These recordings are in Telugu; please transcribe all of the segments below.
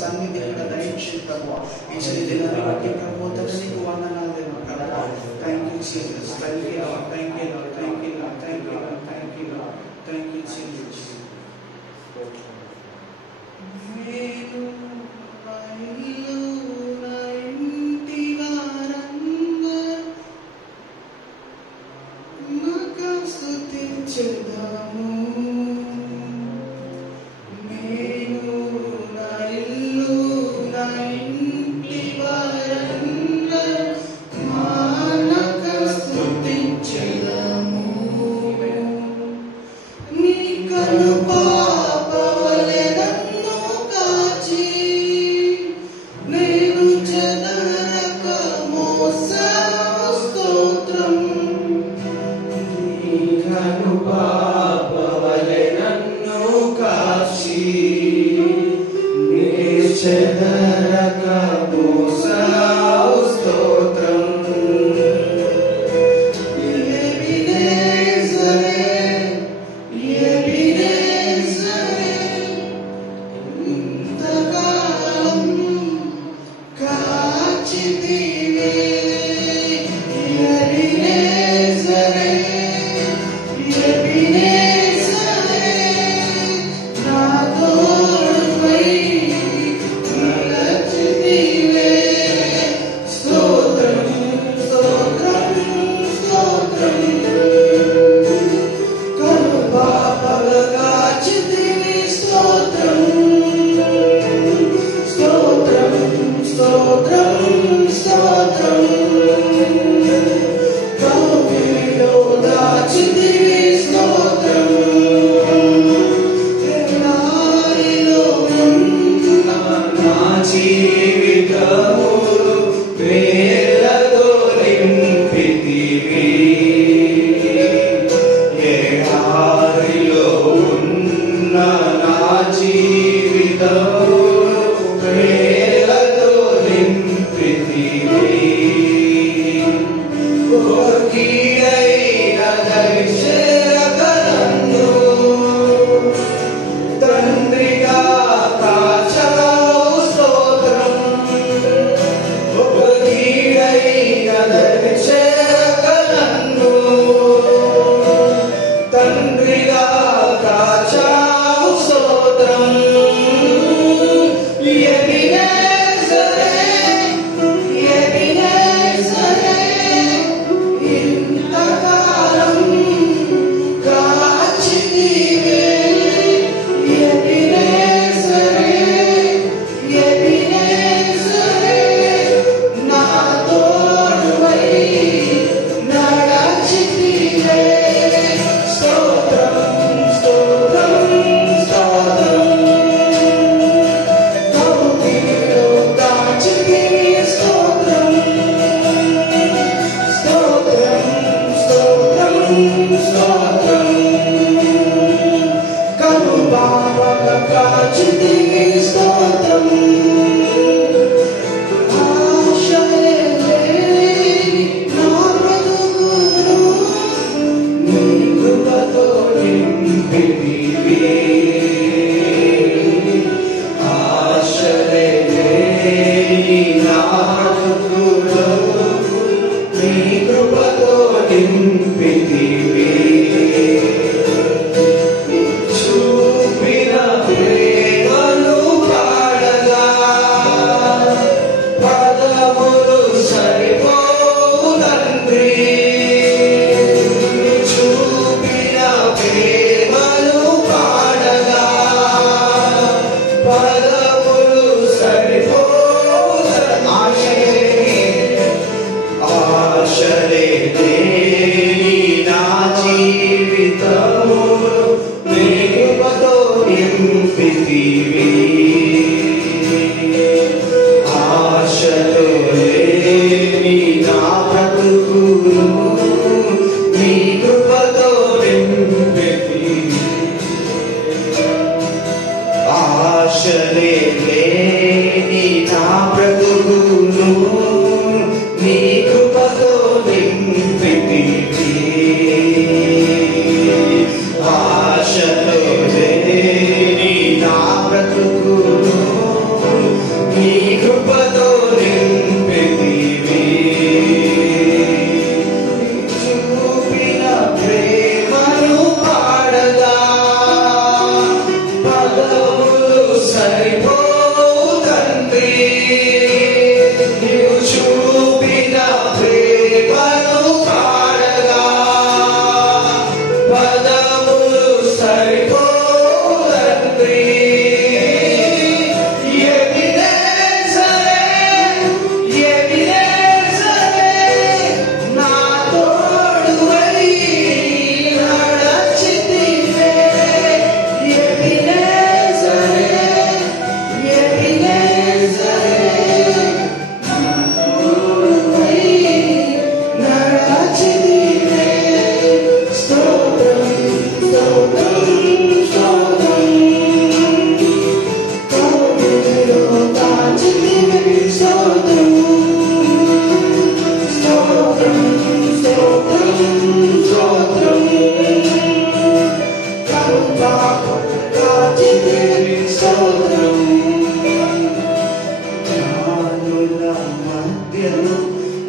సన్నిధి కూడా దయచేయండి ప్రభువా. ఈ దినాన్ని బట్టి ప్రభువా తండ్రి నీకు వందనాలు దేవా ప్రభువా. Thank you Jesus. Thank you Lord. Thank you Lord. Thank you Lord. Thank you Lord. Thank you Lord. Thank you Jesus. ఆశలో లేని నా బ్రతుకు సరిపోవు తండ్రి, నీవు చూపిన ప్రేమను పాడగా పదములు సరిపోవు తండ్రి. నా తోడువై నడచితివే,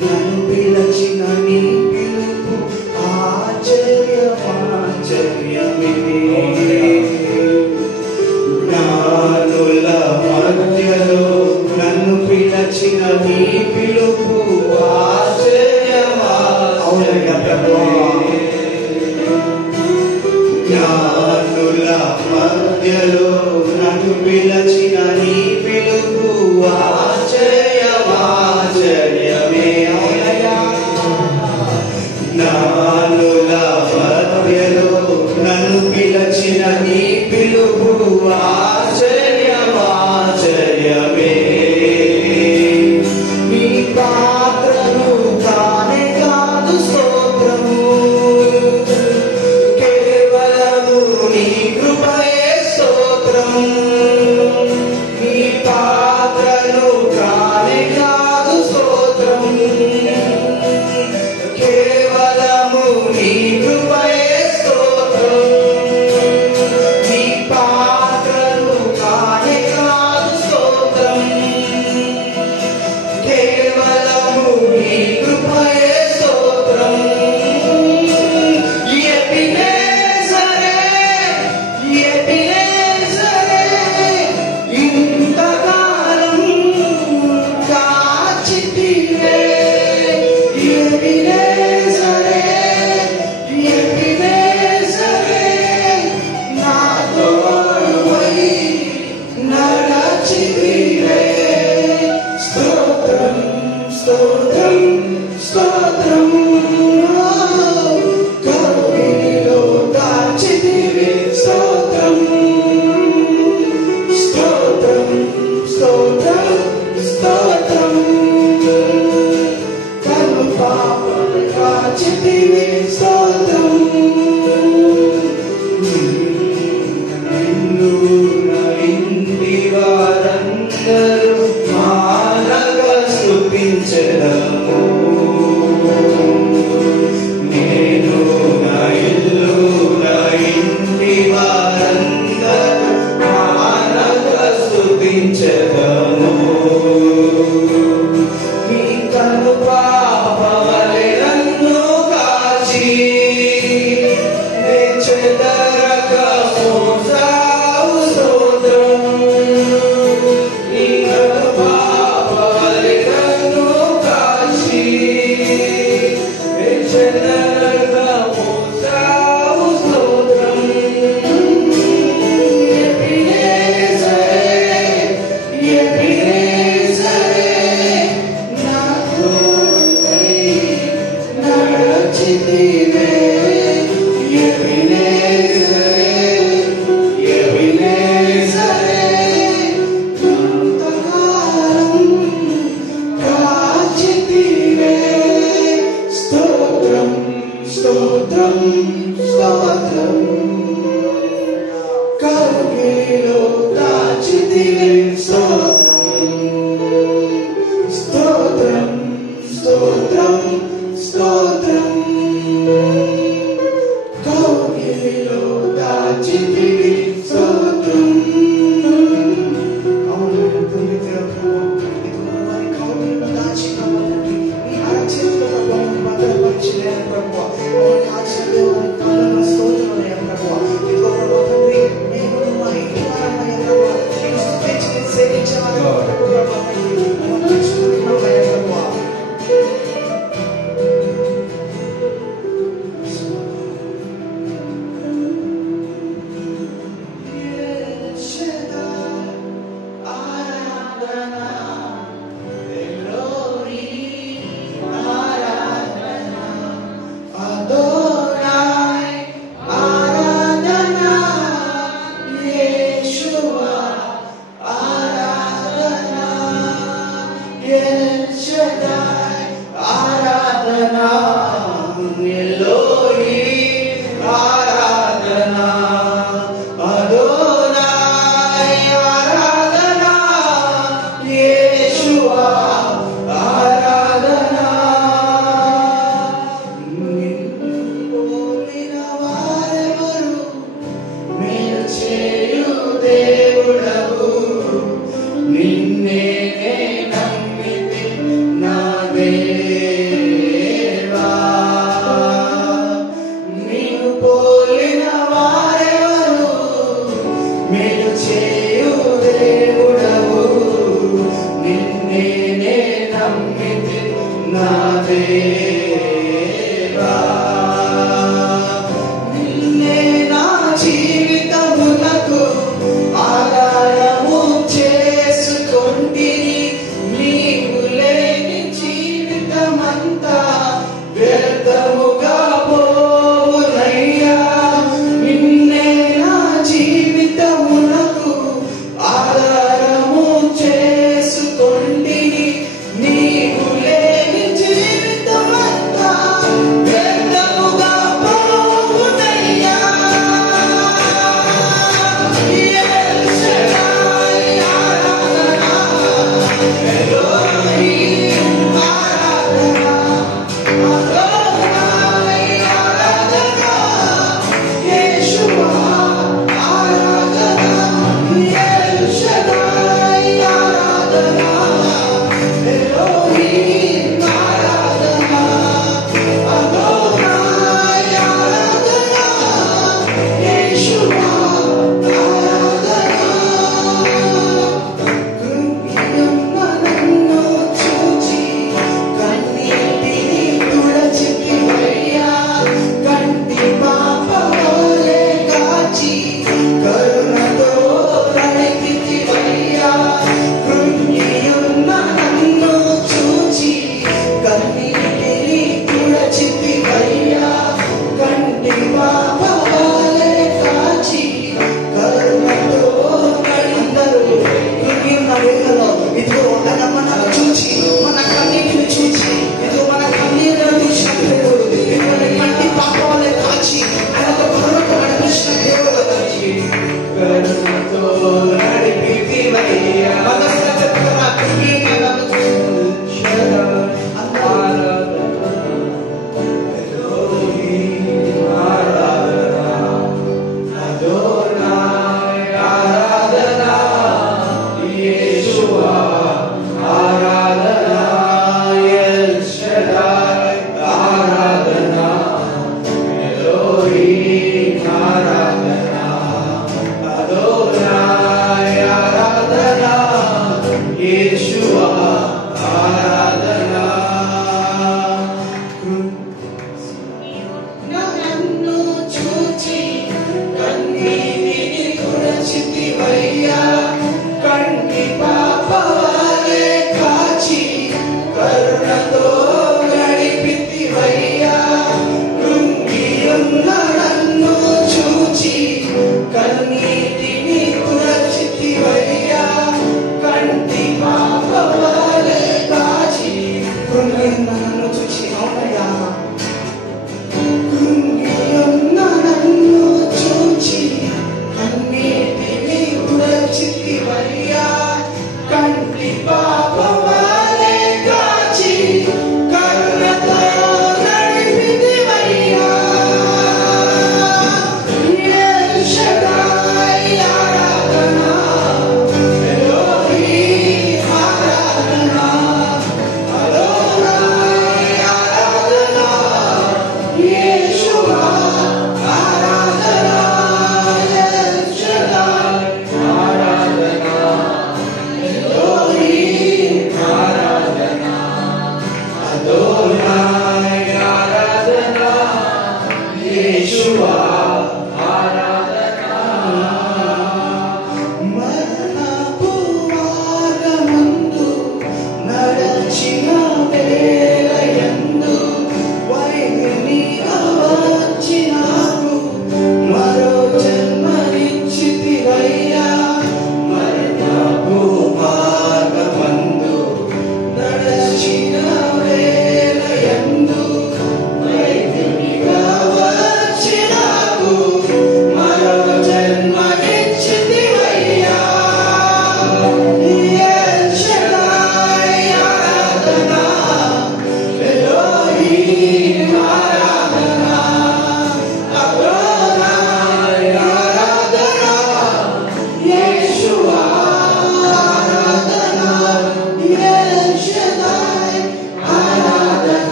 నన్ను పిలచిన నీ పిలుపు ఆశ్చర్యమే. జ్ఞానుల మధ్యలో నన్ను పిలచిన నీ పిలుపు జ్ఞానుల మధ్యలో నన్ను పిలచిన నీ పిలుపు ఆశ్చర్యమే. జ్ఞానుల మధ్యలో నన్ను పిలచిన నీ పిలుపు ఆశ్చర్యమే. నీ పాత్రను కానే కాదు స్తోత్రము, కేవలము నీ కృపయే స్తోత్రం. నీ పాత్రను కానే కాదు స్తోత్రం, కేవలము నీ కృపయే స్తోత్రం. నీ పాత్రను కానే కాదు స్తోత్రం, కేవలము నీ కృపయే స్తోత్రం. ఇంతకాలం కాచితివే, నా తోడువై నడచితివే. స్తోత్రం స్తోత్రం స్తోత్రం, కరుణలో దాచితివే. స్తోత్రం స్తోత్రం స్తోత్రం స్తోత్రం, కను పాపలు కాచితివే. స్తోత్రం. నిన్ను నా ఇంటి వారందరూ మానగా స్తుతించెదము. నేను నా ఇల్లు నా ఇంటి వారందరూ మానగా స్తుతించెదము. నీ కను పాపవలె నన్ను కాచి చెదరక మోసావు. స్తోత్రం. నీ కను పాపవలె నన్ను కాచి చెదరక మోసావు. స్తోత్రం.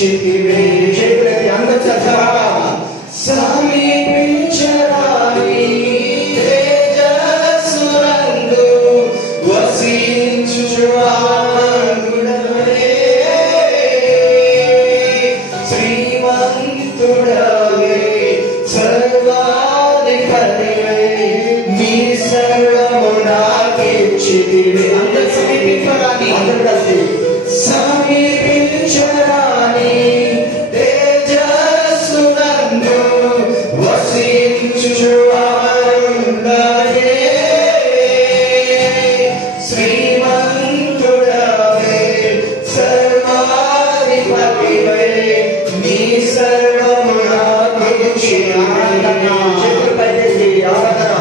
నడిపించితివే. చేతులెత్తి అందరూ చక్కగా సమీపించరాని తేజస్సునందు వసించువాడుడవే, శ్రీమంతుడవే, సర్వాధిపతివే, నీ సర్వము నాకిచ్చితివే. అందరూ సమీపించరాని, అందరూ కలిసి సమీపించరాని తేజస్సునందు వసించువాడుడవే, శ్రీమంతుడవే, సర్వాధిపతివే, నీ సర్వము నాకిచ్చితివే. చేతులు పైకెత్తి ఆరాధన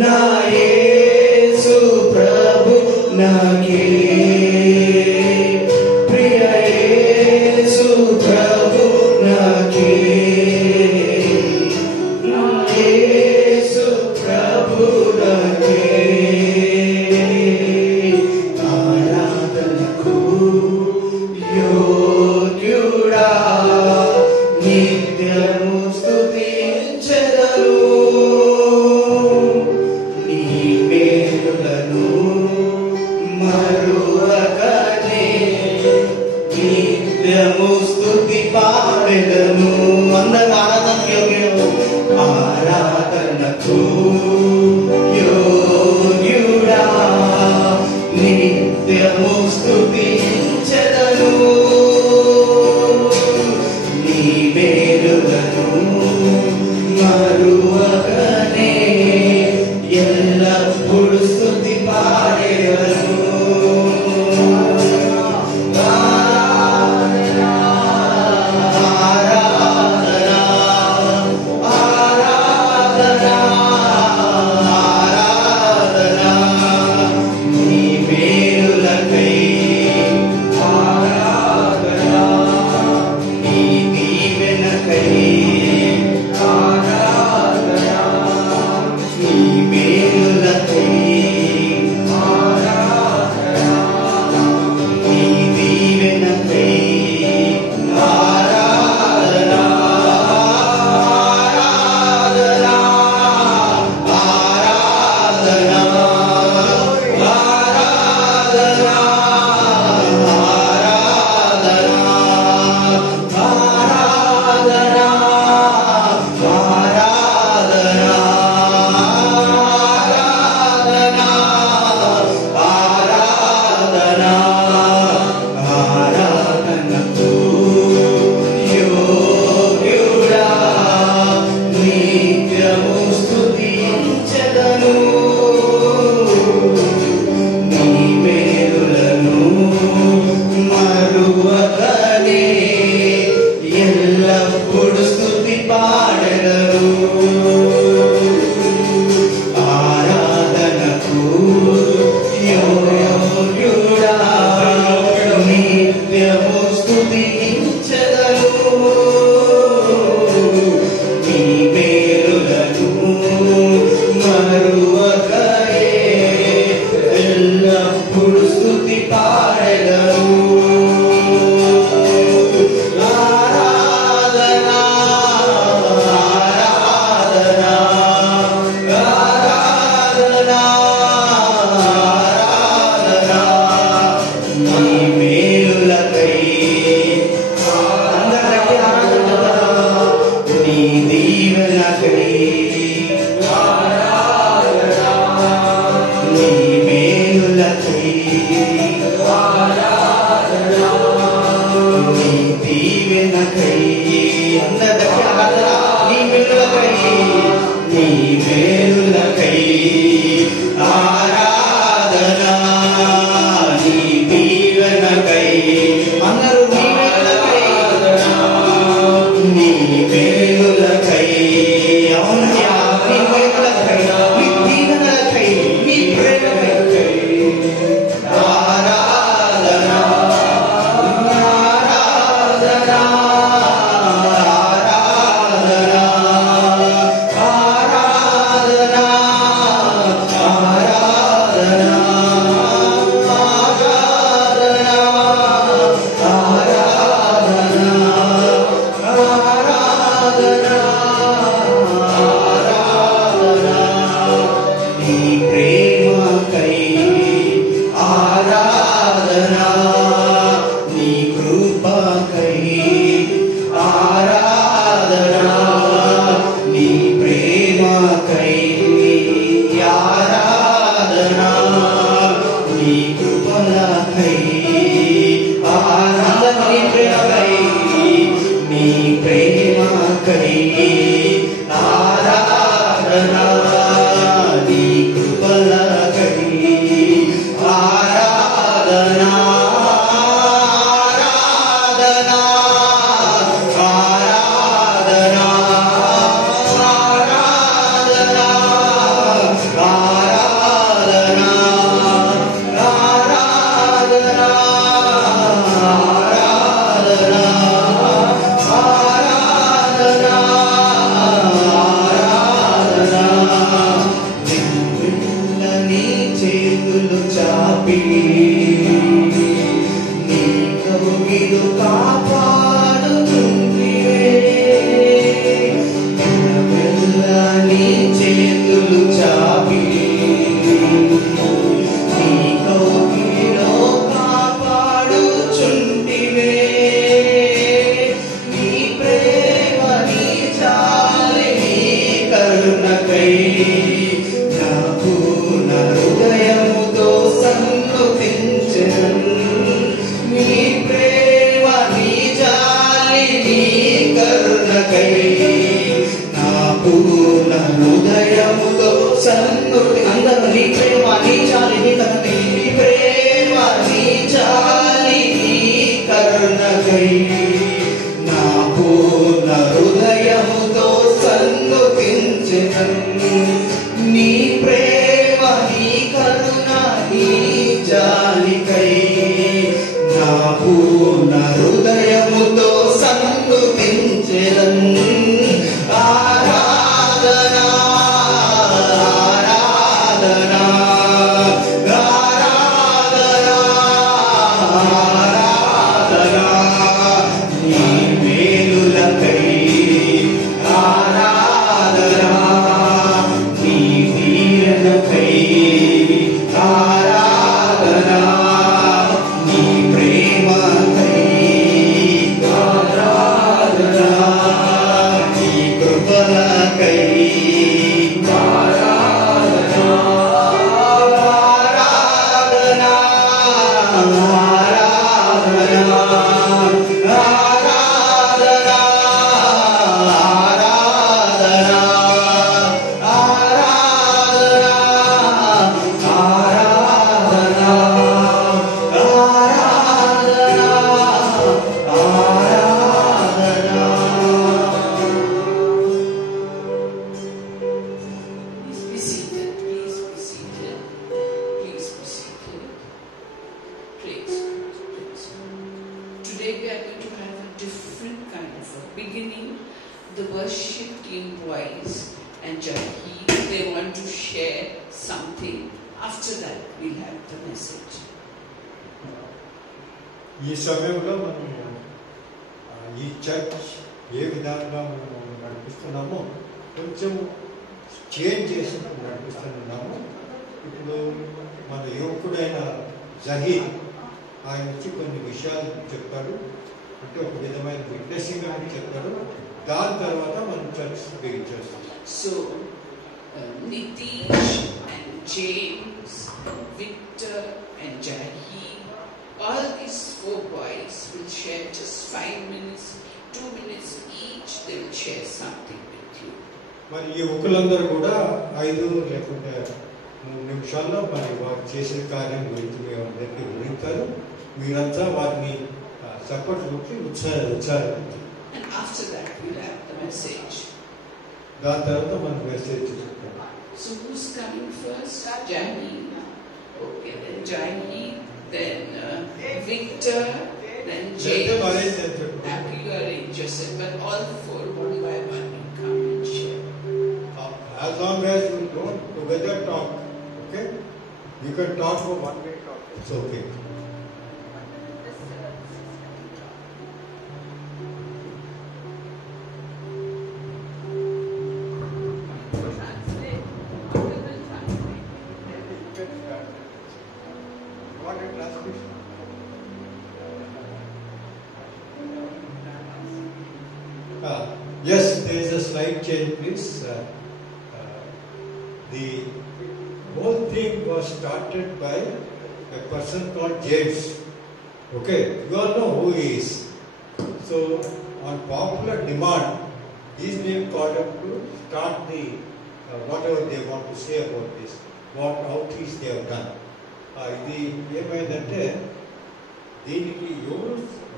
నా యేసు ప్రభు నాకే ప్రేమకై ఆరాధనా, నీ కృపకై ఆరాధనా, నీ ప్రేమకై ఆరాధనా, నీ కృపలకై ఆరాధనా, నీ ప్రేమకై ఆరాధనా, నీ కృపలకై ఆరాధనా, ఆరాధనా, ఆరాధనా, ఆరాధనా, ఆరాధనా, ఆరాధనా, ఆరాధనా, నీ చేతులు చాపి నీ కౌగిలు కాపాడుతుంటివే, నీ చేతులు చాపి నీ కౌగిలో కాపాడుచుంటివే, నీ ప్రేమ నీ చాలి నీ కరుణకై నాకు నా హృదయముతో సన్నుతించెదను, నీ ప్రేమ నీ జాలి నీ కరుణకై నాకు నా హృదయముతో సన్నుతి అందరూ నీ ప్రేమ నీ జాలి నీ కరుణకై, నీ ప్రేమ నీ జాలి నీ కరుణకై నాకు నా హృదయముతో సన్నుతించెదను, నీ ప్రేమ నీ కరుణ నీ జాలికై నాకు నా హృదయముతో సన్నుతించెదను, ఆరాధనా, ఆరాధనా, ఆరాధనా, ఆరాధనా, నీ మేలులకై ఆరాధనా, నీ దీవెనకై ఆరాధనా, నీ ప్రేమకై ఆరాధనా, నీ కృపలకై ఆరాధనా, ఆరాధనా, ఆరాధనా, ఆరాధనా, ఆరాధనా, ఆరాధనా, ఆరాధనా, ఆరాధనా, Please be seated. Please be seated. Please be seated. Praise God. Praise God. Today we are going to have a different kind of a beginning. The worship team boys and Jackie, they want to share something. After that, we'll have the message. ఈ సమయంలో మనం ఈ చర్చ్ ఏ విధంగా మనం నడిపిస్తున్నామో కొంచెం చేంజ్ చేసి నడిపిస్తున్నాము. ఇప్పుడు మన యువకుడైన జహీర్ ఆయన వచ్చి కొన్ని విషయాలు చెప్తాడు, అంటే ఒక విధమైన విట్నెసింగ్ అని చెప్తాడు. దాని తర్వాత మనం church బిగించేస్తాం. So, Nitish and James, Victor and Jackie, all these four boys will share just 5 minutes, 2 minutes each. They will share something with you. మరి ఈ యువకులందరూ కూడా 5 లేకుంటే 3 నిమిషాల్లో మరి వారు చేసే కార్యం గురించి మీ అందరికీ వివరిస్తారు. మీరంతా వారిని సపోర్ట్ కొట్టి ఉత్సాహించారు. And after that, we'll have the message. దాని తర్వాత మనం మెసేజ్ చెప్తాం. So, who's coming first? Jackie. Okay, then Jackie, then Victor, then James. Happy you arrange yourself, but all four one by one will come and share. As long as you don't together talk, okay? You can talk for 1 minute. It's okay. get started. What a transmission. Yes, there is a slight change, please. The whole thing was started by a person called James. Okay, you all know who he is. So, on popular demand, he is being called up to start the whatever they want to say about this, what outreach they have done. ఇది ఏమైందంటే దీనికి ఎవరు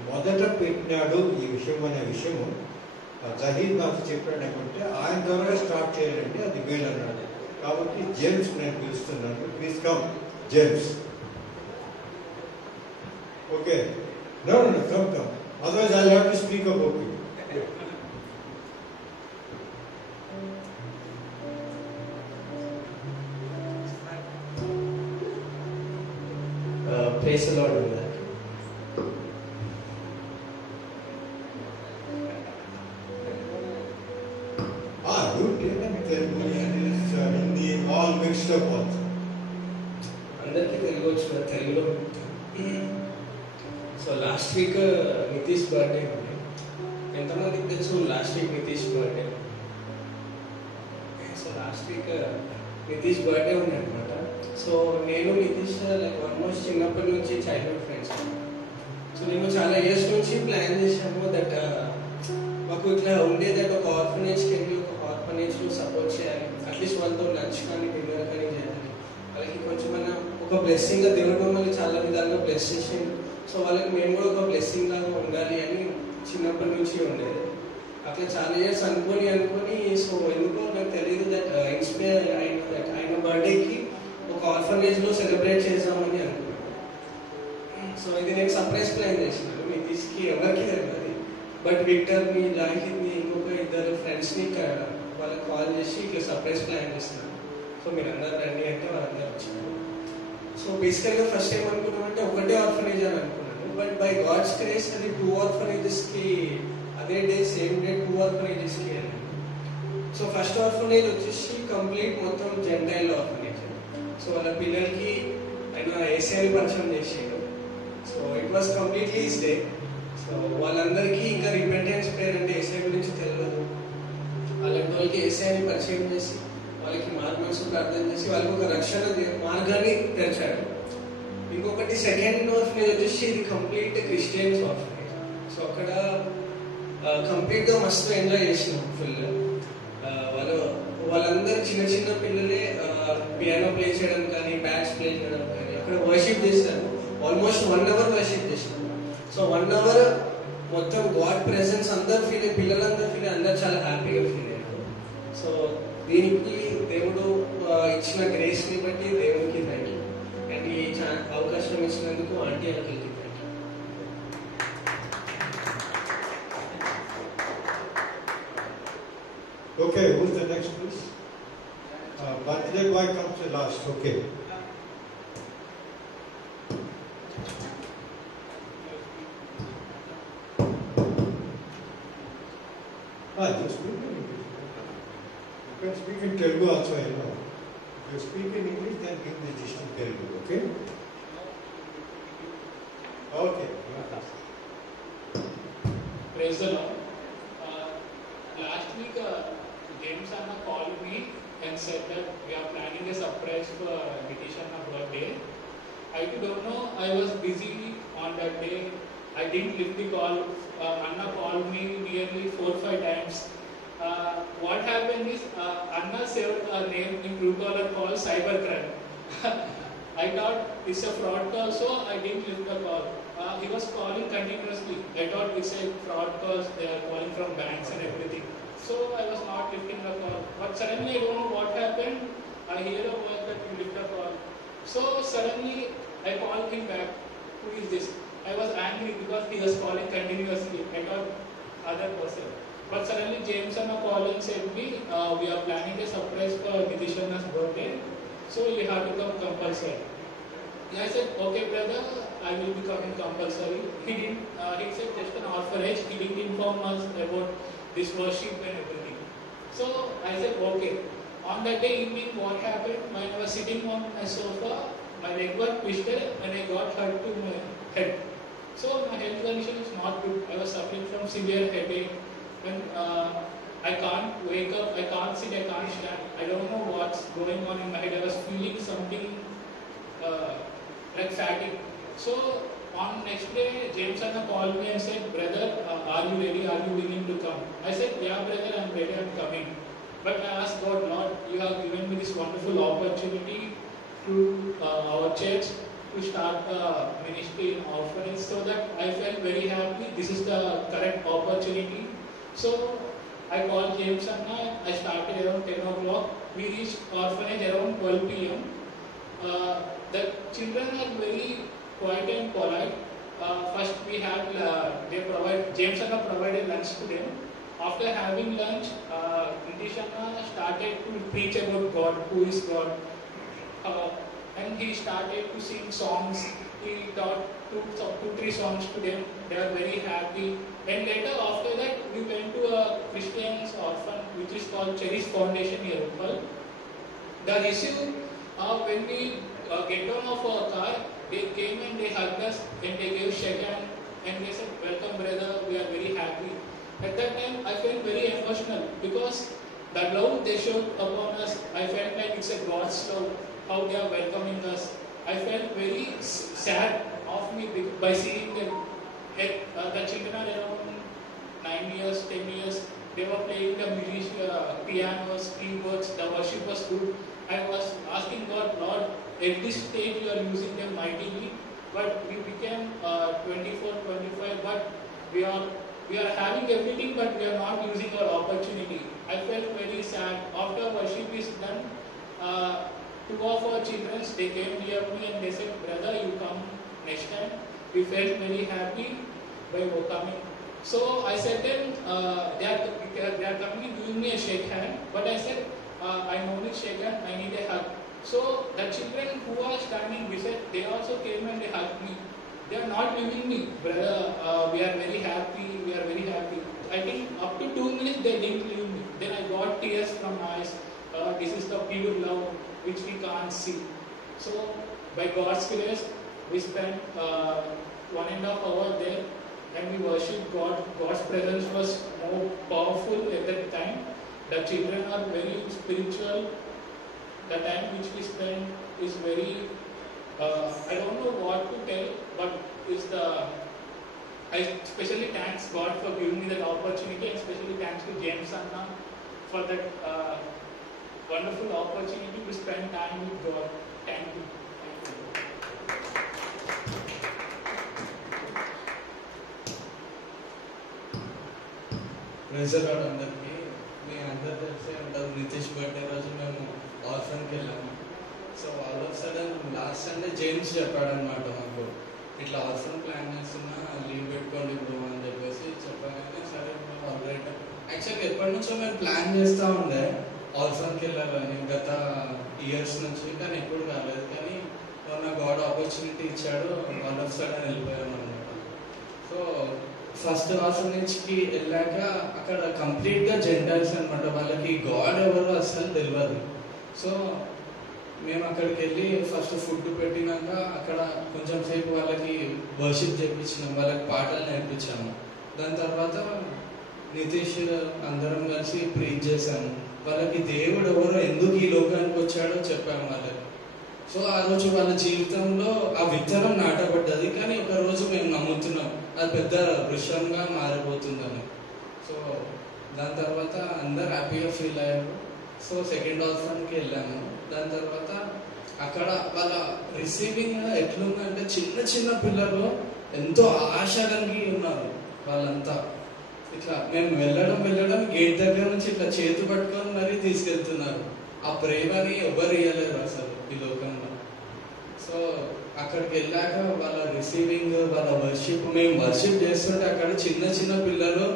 మొదట పెట్టినాడు ఈ విషయం అనే విషయము జహీద్ నాకు చెప్పాడు ఏమంటే ఆయన ద్వారా స్టార్ట్ చేయాలంటే అది మేలు అన్నాడు. కాబట్టి జేమ్స్ నేను పిలుస్తున్నాను. Please come James. Okay, no come otherwise I have to speak about you. Praise the Lord with that. You take them Telugu, English, Hindi, all mixed up also. అందరికీ తెలుగు వచ్చు కదా, తెలుగులో. So last week Nitish birthday ఉంది. ఎంతమందికి తెలుసు last week Nitish birthday? So last week Nitish birthday ఉంది అనమాట. సో నేను నితీష్ లైక్ ఆల్మోస్ట్ చిన్నప్పటి నుంచి చైల్డ్హుడ్ ఫ్రెండ్స్. సో మేము చాలా ఇయర్స్ నుంచి ప్లాన్ చేసాము దట్ మాకు ఇట్లా ఉండేదట్ ఒక ఆర్ఫనేజ్కి వెళ్ళి ఒక ఆర్ఫనేజ్లో సపోర్ట్ చేయాలి, అట్లీస్ట్ వాళ్ళతో లంచ్ కానీ డిన్నర్ కానీ చేయాలి. వాళ్ళకి కొంచెం మన ఒక బ్లెస్సింగ్గా దేవుడు మమ్మల్ని చాలా విధాలుగా బ్లెస్ చేసిండు. సో వాళ్ళకి మేము కూడా ఒక బ్లెస్సింగ్ లాగా ఉండాలి అని చిన్నప్పటి నుంచి ఉండేది. అట్లా చాలా ఇయర్స్ అనుకొని సో ఎందుకో నాకు తెలియదు దట్ ఇన్స్పైర్ ఆయన బర్త్డేకి ఒక ఆర్ఫనేజ్లో సెలబ్రేట్ చేద్దామని అనుకున్నాను. సో ఇది నేను సర్ప్రైజ్ ప్లాన్ చేసినాను. నితీష్కి ఎవరికి తెలియదు, బట్ విక్టర్ని, రాహిత్ని, ఇంకొక ఇద్దరు ఫ్రెండ్స్ని వాళ్ళకి కాల్ చేసి ఇట్లా సర్ప్రైజ్ ప్లాన్ చేస్తున్నాను. సో మీరు అందరు రండి అంటే వాళ్ళందరూ వచ్చినారు. సో బేసికల్గా ఫస్ట్ ఏం అనుకున్నామంటే ఒకటే ఆర్ఫనేజ్ అని అనుకున్నాను. బట్ బై గాడ్స్ గ్రేస్ అది 2 ఆర్ఫనేజెస్కి అదే డే సేమ్ డే 2 ఆర్ఫనేజెస్కి వెళ్ళాను. సో ఫస్ట్ ఆర్ఫనేజ్ వచ్చేసి కంప్లీట్ మొత్తం జెంటైల్ ఆర్ఫనేజ్. సో వాళ్ళ పిల్లలకి ఆయన ఏసీఐని పరిచయం చేసాడు. So it was completely his day. So వాళ్ళందరికీ ఇంకా రిపెంటెన్స్ ప్రేయర్ అంటే ఏసఐ గురించి తెలియదు. అలాంటి వాళ్ళకి ఏసఐని పరిచయం చేసి వాళ్ళకి మార్గమనసు ప్రార్థన చేసి వాళ్ళకి ఒక రక్షణ మార్గాన్ని తెరిచాడు. ఇంకొకటి సెకండ్ ఆర్ఫనేజ్ వచ్చేసి ఇది కంప్లీట్ క్రిస్టియన్స్ ఆర్ఫనేజ్. సో అక్కడ కంప్లీట్గా మస్తు ఎంజాయ్ చేసినాం ఫుల్. వాళ్ళందరూ చిన్న చిన్న పిల్లలే పియానో ప్లే చేయడం కానీ, బ్యాట్స్ ప్లే చేయడం కానీ అక్కడ వర్షిప్ చేశారు. ఆల్మోస్ట్ 1 hour వర్షిప్ చేసినాం. సో 1 hour మొత్తం గాడ్ ప్రెసెన్స్ అందరు ఫీల్ అయ్యి, పిల్లలందరూ ఫీల్ అయ్యి, అందరు చాలా హ్యాపీగా ఫీల్ అయ్యారు. సో దీనికి దేవుడు ఇచ్చిన గ్రేస్ని బట్టి దేవునికి థ్యాంక్ యూ. అండ్ ఈ అవకాశం ఇచ్చినందుకు ఆంటీ అంకుల్కి thank you. Okay, who's the next, please? Birthday boy comes last. Okay. Just speak in English. You can speak in Telugu also, I know. If you speak in English, then give the gist in Telugu, okay? Okay. Praise the Lord. Last week, James Anna called me and said that we are planning a surprise for Nitish Anna's birthday. I don't know, I was busy on that day. I didn't lift the call. Anna called me nearly 4-5 times. What happened is Anna saved a name in Truecaller called cybercrime. I thought it's a fraud call, so I didn't lift the call. He was calling continuously. I thought it's a fraud call, they are calling from banks and everything. So I was not lifting the call. But suddenly I don't know what happened. I hear a word that you lift the call. So suddenly I called him back. Who is this? I was angry because he was calling continuously. I thought other person. But suddenly James Anna called and said me, we are planning a surprise for Nitish Anna's birthday. So you have to come compulsory. I said, okay brother, I will be coming compulsory. He said just an orphanage. He didn't inform us about this worship and everything. So I said, okay. on that day evening, what happened? When I was sitting on my sofa, my leg was twisted and I got hurt to my head. So my health condition is not good. I was suffering from severe headache. When I can't wake up, I can't sit, I can't stand. I don't know what's going on in my head. I was feeling something like fatigue. So on next day, James Anna called me and said, "Brother, are you ready? Are you willing to come?" I said, "Yeah, brother, I'm ready. I'm coming." But I asked God, "Lord, you have given me this wonderful opportunity to our church to start a ministry in orphanage," so that I felt very happy. This is the correct opportunity. So I called James Anna. I started around 10 o'clock. We reached orphanage around 12 p.m. The children are very quiet and polite. First we had James Anna provided lunch to them. After having lunch, Nitish Anna started to preach about God, who is God. And he started to sing songs. He taught two, 3 songs to them. They were very happy. And later, after that, we went to a Christian orphan, which is called Cherish Foundation near Uppal. The issue, when we get down of our car, they came and they hugged us and they gave shake hand and they said, "Welcome, brother. We are very happy." At that time, I felt very emotional because the love they showed upon us, I felt like it's a God's love, how they are welcoming us. I felt very sad of me by seeing them. The children are around 9 years, 10 years. They were playing the music, pianos, keyboards. The worship was good. I was asking God, "Lord, at this stage you are using them mightily, but we became 24, 25, but we are having everything, but we are not using our opportunity." I felt very sad. After worship is done, 2 of our children, they came near me and they said, "Brother, you come next time." We felt very happy by coming. So I said them, they are coming and giving me a shake hand, but I said, "I no need shake hand, I need a hug." So the children who are standing beside, they also came and they hugged me. They are not leaving me, "Brother, we are very happy, we are very happy." I think up to 2 minutes they didn't leave me. Then I got tears from my eyes. This is the pure love which we can't see. So by God's grace, we spent 1.5 hours there and we worshipped God. God's presence was more powerful at that time. The children are very spiritual. The time which we spend is very, I don't know what to tell, but I especially thanks God for giving me that opportunity, and especially thanks to James Anna for that wonderful opportunity to spend time with God. Thank you. Praise the Lord అందరికీ. మీ అందరూ తెలిసే ఉంటారు, నితీష్ బర్త్డే రోజు మేము ఆర్ఫన్కి వెళ్ళాము. So all of sudden last Sunday James చెప్పాడనమాట మాకు, "ఇట్లా ఆర్ఫన్ ప్లాన్ చేస్తున్నా, లీవ్ పెట్టుకోండి బ్రో" అని చెప్పేసి చెప్పగానే సరే ఆల్రైట్. యాక్చువల్గా ఎప్పటి నుంచో మేము ప్లాన్ చేస్తూ ఉండే ఆర్ఫన్కి వెళ్ళాలని గత ఇయర్స్ నుంచి, కానీ ఎప్పుడు కాలేదు. కానీ మొన్న గాడ్ ఆపర్చునిటీ ఇచ్చాడు, ఆల్ ఆఫ్ సడన్ వెళ్ళిపోయాము అనమాట. సో ఫస్ట్ ఆర్ఫనేజ్కి వెళ్ళాక అక్కడ కంప్లీట్గా జెంటల్స్ అనమాట, వాళ్ళకి గాడ్ ఎవరో అసలు తెలియదు. సో మేము అక్కడికి వెళ్ళి ఫస్ట్ ఫుడ్ పెట్టినాక అక్కడ కొంచెం సేపు వాళ్ళకి వర్షిప్ చేయించినాం, వాళ్ళకి పాటలు నేర్పించాము. దాని తర్వాత నితీష్ అందరం కలిసి ప్రీచ్ చేశాము. వాళ్ళకి దేవుడు ఎవరో, ఎందుకు ఈ లోకానికి వచ్చాడో చెప్పాము వాళ్ళకి. సో ఆ రోజు వాళ్ళ జీవితంలో ఆ విత్తనం నాటబడ్డది, కానీ ఒక రోజు మేము నమ్ముతున్నాం అది పెద్ద వృక్షంగా మారిపోతుందని. సో దాని తర్వాత అందరు హ్యాపీగా ఫీల్ అయ్యారు. సో సెకండ్ ఆర్ఫన్కి వెళ్ళాము. దాని తర్వాత అక్కడ వాళ్ళ రిసీవింగ్ ఎట్లుందంటే, చిన్న చిన్న పిల్లలు ఎంతో ఆశ కలిగి ఉన్నారు వాళ్ళంతా. ఇట్లా మేము వెళ్ళడం గేట్ దగ్గర నుంచి ఇట్లా చేతి పట్టుకొని మరీ తీసుకెళ్తున్నారు. ఆ ప్రేమని ఎవరు ఇవ్వలేరు అసలు ఈ లోకంలో. సో అక్కడికి వెళ్ళాక వాళ్ళ రిసీవింగ్, వాళ్ళ వర్షిప్, మేము వర్షిప్ చేస్తుంటే అక్కడ చిన్న చిన్న పిల్లలు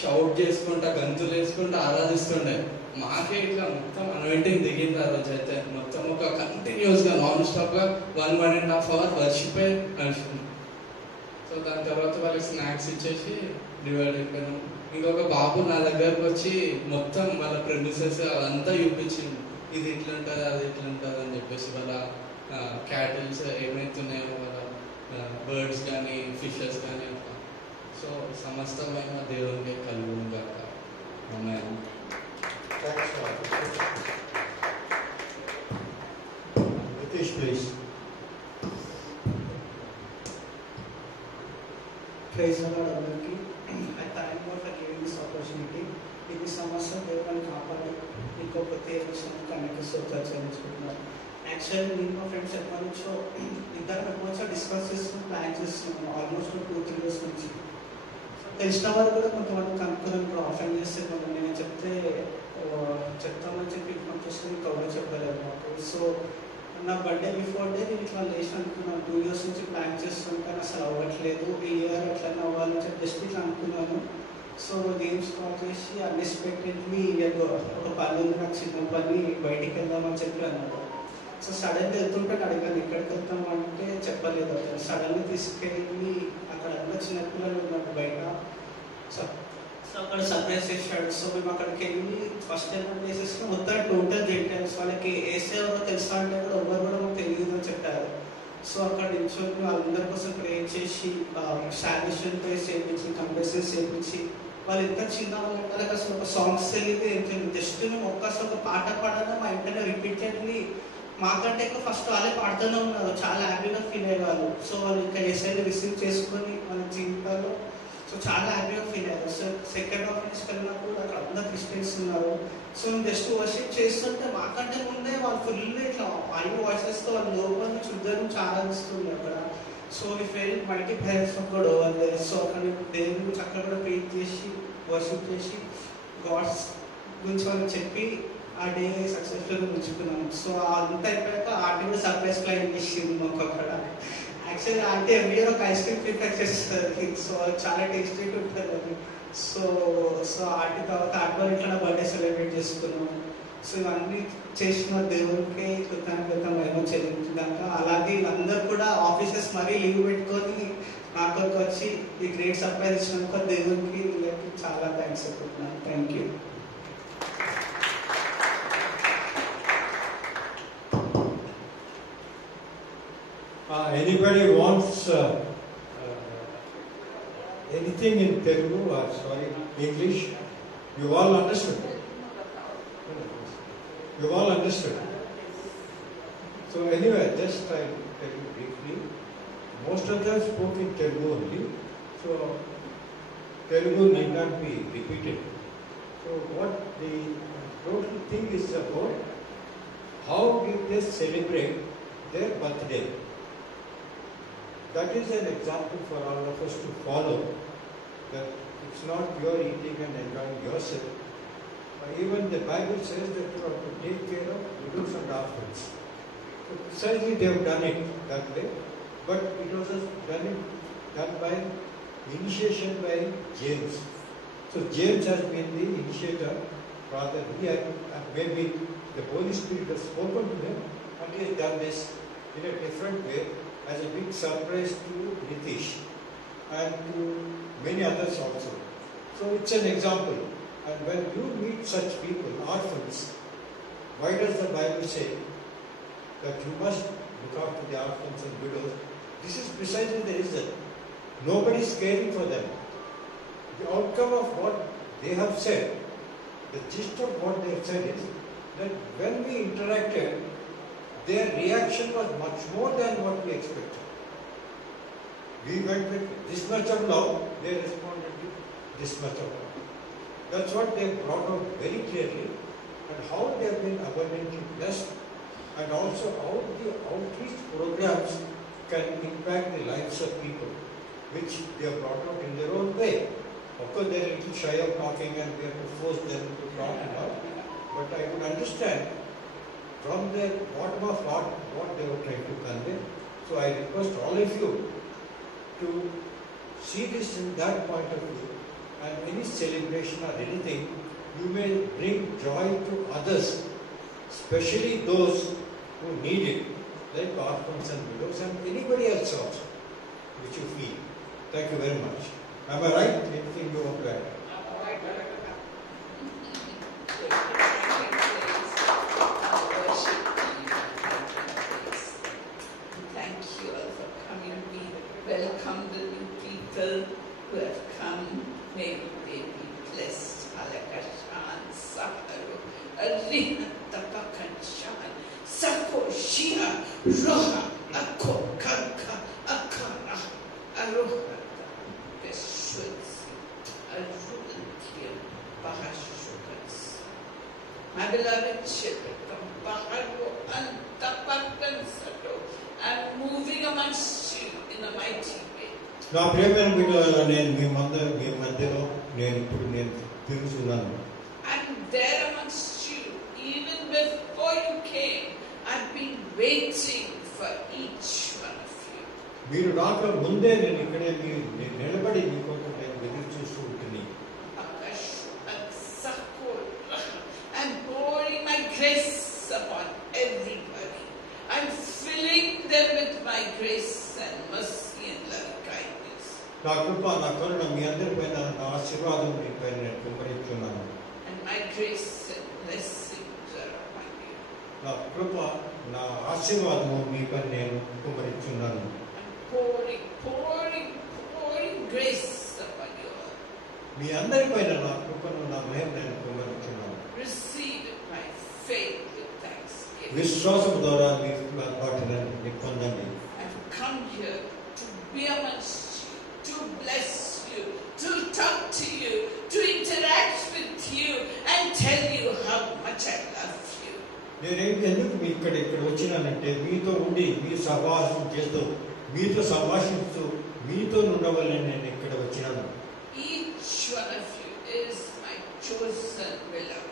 షౌట్ చేసుకుంటా, గంతులు వేసుకుంటూ ఆరాధిస్తుండే. మాకే ఇట్లా మొత్తం అన్వెంటింగ్ దిగింది ఆ రోజు అయితే. మొత్తం ఒక కంటిన్యూస్గా నాన్ స్టాప్గా 1.5 hours వర్షిపే నడుస్తుంది. సో దాని తర్వాత వాళ్ళకి స్నాక్స్ ఇచ్చేసి డివైడ్ అయిపోయినాం. ఇంకొక బాబు నా దగ్గరకు వచ్చి మొత్తం వాళ్ళ ప్రెమిసెస్ అదంతా చూపించింది. ఇది ఇట్లా ఉంటుంది అది ఇట్లా ఉంటుంది అని చెప్పేసి వాళ్ళ క్యాటిల్స్ ఏమైతున్నాయో వాళ్ళ బర్డ్స్ కానీ ఫిషెస్ కానీ అట్లా. సో సమస్తమైన దేవునికి కలుగును గాక. ఆమేన్. Nitish, please. Praise the Lord అందరికీ. I thank God for giving this opportunity. ఇది సంవత్సరం దేవుని కాపాడి ఇంకో ప్రత్యేక విషయానికి అనేక స్తోత్రాలు చెల్లించుకుంటున్నాను. యాక్చువల్లీ నేను మా ఫ్రెండ్స్ ఎప్పటి నుంచో ఇద్దరు ఎప్పటి నుంచో డిస్కస్ చేస్తున్నాం, ప్లాన్ చేస్తున్నాను ఆల్మోస్ట్ 2-3 years నుంచి. తెలిసిన వారు కూడా కొంతమంది కనుక్కున్నాను ఆఫెన్ చేస్తే కొంత నేను చెప్తామని చెప్పి మనం చూసుకుని కవర్ చెప్పలేదు మాకు. సో నా బర్త్డే బిఫోర్ డే నేను ఇట్లా లేచి అనుకున్నాను 2 years నుంచి ప్లాన్ చేస్తున్నాను కానీ అసలు అవ్వట్లేదు, ఈ ఇయర్ ఎట్లయినా అవ్వాలని చెప్పి జస్ట్ ఇట్లా అనుకున్నాను. సో గేమ్స్ స్టార్ట్ చేసి అన్ఎక్స్పెక్టెడ్లీ ఒక పని ఉంది నాకు, చిన్న పని, బయటికి వెళ్దామని చెప్పి అన్నాడు. సో సడన్గా వెళ్తుంటే అడిగాను ఎక్కడికి వెళ్తాం అంటే చెప్పలేదు. అక్కడ సడన్గా తీసుకెళ్ళి అక్కడ అందరూ చిన్నపిల్లలు ఉన్నారు బయట. సో అక్కడ సర్ప్రైజ్ చేశాడు. సో మేము అక్కడికి వెళ్ళి ఫస్ట్ టైం చేసేసి మొత్తం టోటల్ జెంటల్స్ వాళ్ళకి వేసే ఎవరో తెలుసా అంటే కూడా ఎవరు కూడా మాకు తెలియదు అని చెప్పారు. సో అక్కడ నిల్చొని వాళ్ళందరి కోసం ప్రే చేసి శాల్వేషన్ ప్రేస్ చేయించి కంప్రెషన్స్ చేయించి వాళ్ళు ఎంత చిన్న వాళ్ళకి అసలు ఒక సాంగ్స్ తెలియదు ఏం తెలియదు. జస్ట్ మేము ఒక్కసారి ఒక పాట పాడడం మా ఇంటనే రిపీటెడ్లీ మాకంటే ఎక్కువ ఫస్ట్ వాళ్ళే పాడుతూనే ఉన్నారు. చాలా హ్యాపీగా ఫీల్ అయ్యేవాళ్ళు. సో వాళ్ళు ఇంకా ఎస్ఐని రిసీవ్ చేసుకొని వాళ్ళ జీవితాల్లో సో చాలా హ్యాపీగా ఫీల్ అయ్యారు. సో సెకండ్ హాఫ్ నుంచి వెళ్ళినప్పుడు అక్కడ అందరూ క్రిస్టియన్స్ ఉన్నారు. సో మేము జస్ట్ వర్షిప్ చేస్తుంటే మాకంటే ముందే వాళ్ళు ఫుల్ ఇట్లా హై వాయిసెస్తో వాళ్ళ లోపల నుంచి ఉద్దరం చాలా ఇస్తుంది అక్కడ. సో ఈ ఫెయిల్ మైటీ ప్రేయర్స్ కూడా ఓవర్. సో అక్కడ దేవుని గురించి అక్కడ కూడా ప్రే చేసి వర్షిప్ చేసి గాడ్స్ గురించి వాళ్ళకి చెప్పి ఆ డే సక్సెస్ఫుల్గా ఉంచుకున్నాము. సో అంతా అయిపోయాక ఆంటీ కూడా సర్ప్రైజ్ క్లైమ్ చేసింది మాకు అక్కడ. యాక్చువల్లీ ఆంటీ ఎవ్రీ ఇయర్ ఒక ఐస్ క్రీమ్ ప్రిపేర్ చేస్తుంది. సో చాలా టేస్టీగా ఉంటుంది అది. సో ఆంటీ తర్వాత ఆంటీ ఇట్లా బర్త్డే సెలబ్రేట్ చేసుకున్నాము. సో ఇవన్నీ చేసిన దేవుడికి కృతజ్ఞతలు చెల్లించాక అలాగే వీళ్ళందరూ కూడా ఆఫీసెస్ మరీ లీవ్ పెట్టుకొని నాకు వచ్చి ఈ గ్రేట్ సర్ప్రైజ్ ఇచ్చినందుకు దేవుడికి చాలా థ్యాంక్స్ చెప్తున్నాను. Thank you. Anybody wants anything in Telugu or English? You all understood? You all understood? So anyway, just I'll tell you briefly. Most of them spoke in Telugu only. So Telugu need not be repeated. So what the total thing is about, how did they celebrate their birthday? That is an example for all of us to follow, that it's not your eating and enjoying yourself. Even the Bible says that you have to take care of widows and orphans. So precisely they have done it that way, but it was done by initiation by James. So James has been the initiator, rather maybe the Holy Spirit has spoken to him and he has done this in a different way, as a big surprise to Nitish and to many others also. So it's an example. And when you meet such people, orphans, why does the Bible say that you must look after the orphans and widows? This is precisely the reason. Nobody is caring for them. The outcome of what they have said, the gist of what they have said is that when we interacted, their reaction was much more than what we expected. We went with this much of love, they responded with this much of love. That's what they brought out very clearly, and how they have been abundantly blessed, and also how the outreach programs can impact the lives of people, which they have brought out in their own way. Of course, they are a little shy of talking and we have to force them to talk and all, but I would understand from their bottom of heart what they were trying to convey. So I request all of you to see this in that point of view, and any celebration or anything, you may bring joy to others, especially those who need it, like orphans and widows and anybody else also, which you feel. Thank you very much. Am I right? Anything you want to add? welcome the new people who have come. May they be blessed. Alakashan, Sakaru, Arina Tapakanshan, Sako Shia, Roha, Ako, Kanka, Akara, Aroha, Beshwitsi, Arulantia, Bahashukas. My beloved children, Baharo, Antapakan Sato, I'm moving amongst you in a mighty way. నా ప్రియమైన బిడ్డలారా, నేను మీ మధ్యలో ఇప్పుడు తిరుగుతున్నాను. I'm there amongst you. Even before you came, I've been waiting for each one of you. మీరు రాక ముందే నేను ఇక్కడే నిలబడి మీకోసం నేను ఎదురు చూస్తూ ఉంటుంది. I'm pouring my grace upon everybody. I'm filling them with my grace and mercy and loving kindness. నా కృప, నా కరుణ మీ అందరి పైన, నా ఆశీర్వాదం మీ పైన నేను కుమ్మరిస్తున్నాను. And my grace and blessings are upon you. నా కృప, నా ఆశీర్వాదము మీ పైన నేను కుమ్మరిస్తున్నాను. I'm pouring grace upon you all. మీ అందరి పైన నా కృపను, నా మహిమ నేను కుమ్మరిస్తున్నాను. Receive it by faith with thanksgiving. విశ్వాసం ద్వారా మీ వాటిని పొందండి. I've come here to be amongst you, to bless you, to talk to you, to interact with you and tell you how much I love you. నేను ఎందుకు ఇక్కడ వచ్చినానంటే మీతో ఉండి మీ సహవాసం చేస్తూ, మీతో సంభాషిస్తూ, మీతో ఉండవాలని నేను ఇక్కడ వచ్చినాను. Each one of you is my chosen beloved.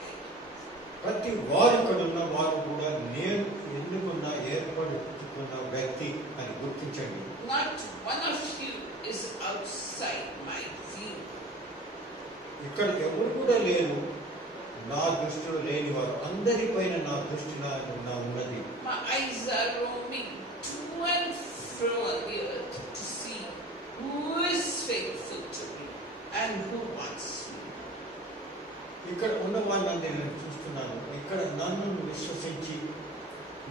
ప్రతి వారు ఇక్కడ ఉన్న వారు కూడా నేను ఎన్నుకున్న ఏర్పడుతున్న వ్యక్తి అని గుర్తించండి. Not one of you is outside my view. ఇక్కడ ఎవరు కూడా లేరు నా దృష్టిలో లేని వారు. అందరిపైన నా దృష్టి నా ఉన్నది. My eyes are roaming to and fro on the earth to see who is faithful to me and who wants me. ఇక్కడ ఉన్న వారిని నేను చూస్తున్నాను. ఇక్కడ నన్ను విశ్వసించి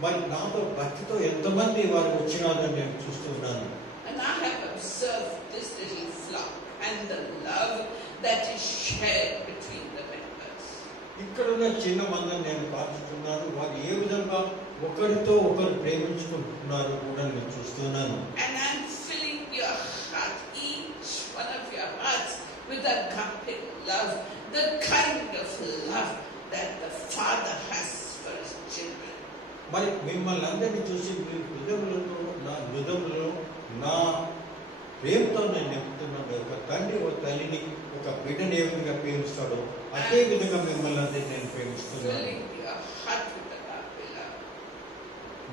మరి నాతో భక్తితో ఎంతమంది వారు వచ్చినారని నేను చూస్తున్నాను. And I have observed this little flock and the love that is shared between the members. ఇక్కడున్న చిన్న మందిని నేను పాటిస్తున్నాను. వారు ఏ విధంగా ఒకరితో ఒకరు ప్రేమించుకుంటున్నారు కూడా నేను చూస్తున్నాను. And I'm filling your heart, each one of your hearts, with agape love, the kind of love that the Father has for His children. మరి మిమ్మల్ని అందరినీ చూసి మీ హృదయంలో నా ప్రేమతో నేను నింపుతున్నాను. ఒక తండ్రి ఒక తల్లిని, ఒక బిడ్డని ఏ విధంగా ప్రేమిస్తాడో అదే విధంగా మిమ్మల్ని అందరినీ నేను ప్రేమిస్తున్నాను. Filling your heart with agape love.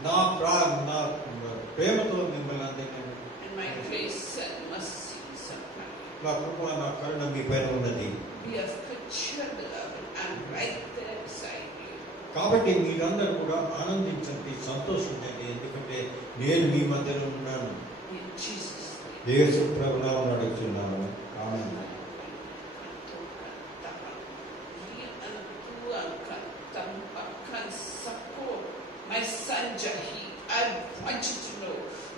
నా ప్రేమతో మిమ్మల్ని అందరినీ And my grace and mercy is upon you. నా కృప, నా కరుణ మీ పైన ఉన్నది. Be of good cheer, beloved. I'm right there beside you. కాబట్టి మీరందరూ కూడా ఆనందించండి, సంతోషించండి. ఎందుకంటే నేను మీ మధ్యలో ఉన్నాను. In Jesus' name. యేసు ప్రభునామమున అడుగుతున్నాను. ఆమేన్. My son Jahi, I want you to know